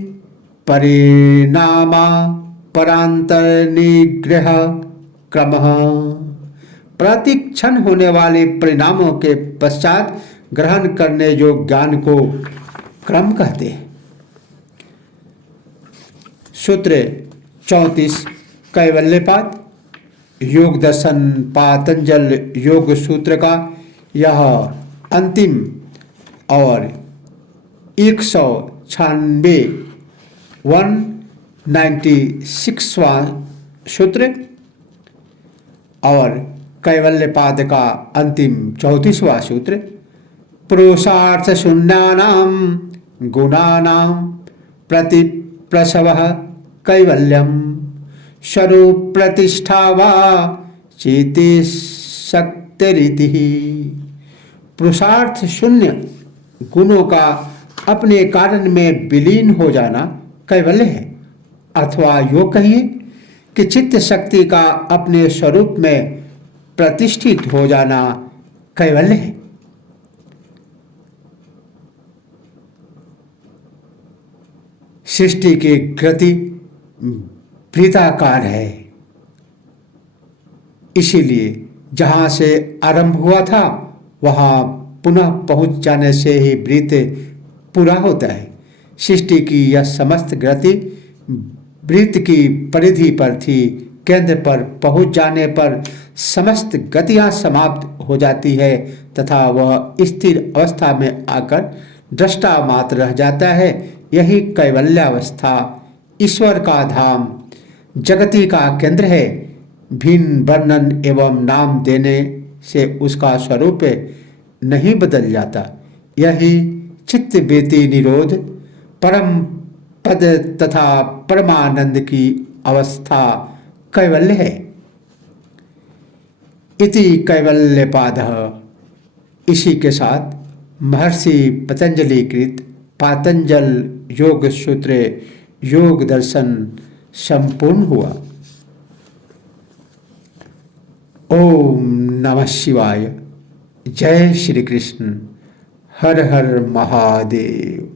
परिणामा परांतर निग्रह क्रम। प्रतिक्षण होने वाले परिणामों के पश्चात ग्रहण करने योग्य ज्ञान को क्रम कहते हैं। सूत्र 34 कैवल्यपाद योग दर्शन पातंजल योग सूत्र का यह अंतिम और 196वां 196वां सूत्र और कैवल्यपाद का अंतिम 34वां सूत्र पुरुषार्थ शून्यानां गुणानां प्रतिप्रसवः कैवल्यम स्वरूप प्रतिष्ठा वा चेते शक्तिरिति। पुरुषार्थ शून्य गुणों का अपने कारण में विलीन हो जाना कैवल्य है, अथवा यो कहिए कि चित्त शक्ति का अपने स्वरूप में प्रतिष्ठित हो जाना कैवल्य है। सृष्टि की गति वृत्ताकार है, इसीलिए जहाँ से आरंभ हुआ था वहाँ पुनः पहुँच जाने से ही वृत्त पूरा होता है। सृष्टि की यह समस्त गति वृत्त की परिधि पर थी। केंद्र पर पहुँच जाने पर समस्त गतियाँ समाप्त हो जाती है तथा वह स्थिर अवस्था में आकर दृष्टा मात्र रह जाता है। यही कैवल्यावस्था ईश्वर का धाम जगति का केंद्र है। भिन्न वर्णन एवं नाम देने से उसका स्वरूप नहीं बदल जाता। यही चित्त वृत्ति निरोध परम पद तथा परमानंद की अवस्था कैवल्य है। इति कैवल्यपादः। इसी के साथ महर्षि पतंजलि कृत पातंजल योग सूत्र योग दर्शन संपूर्ण हुआ। ओम नमः शिवाय। जय श्री कृष्ण। हर हर महादेव।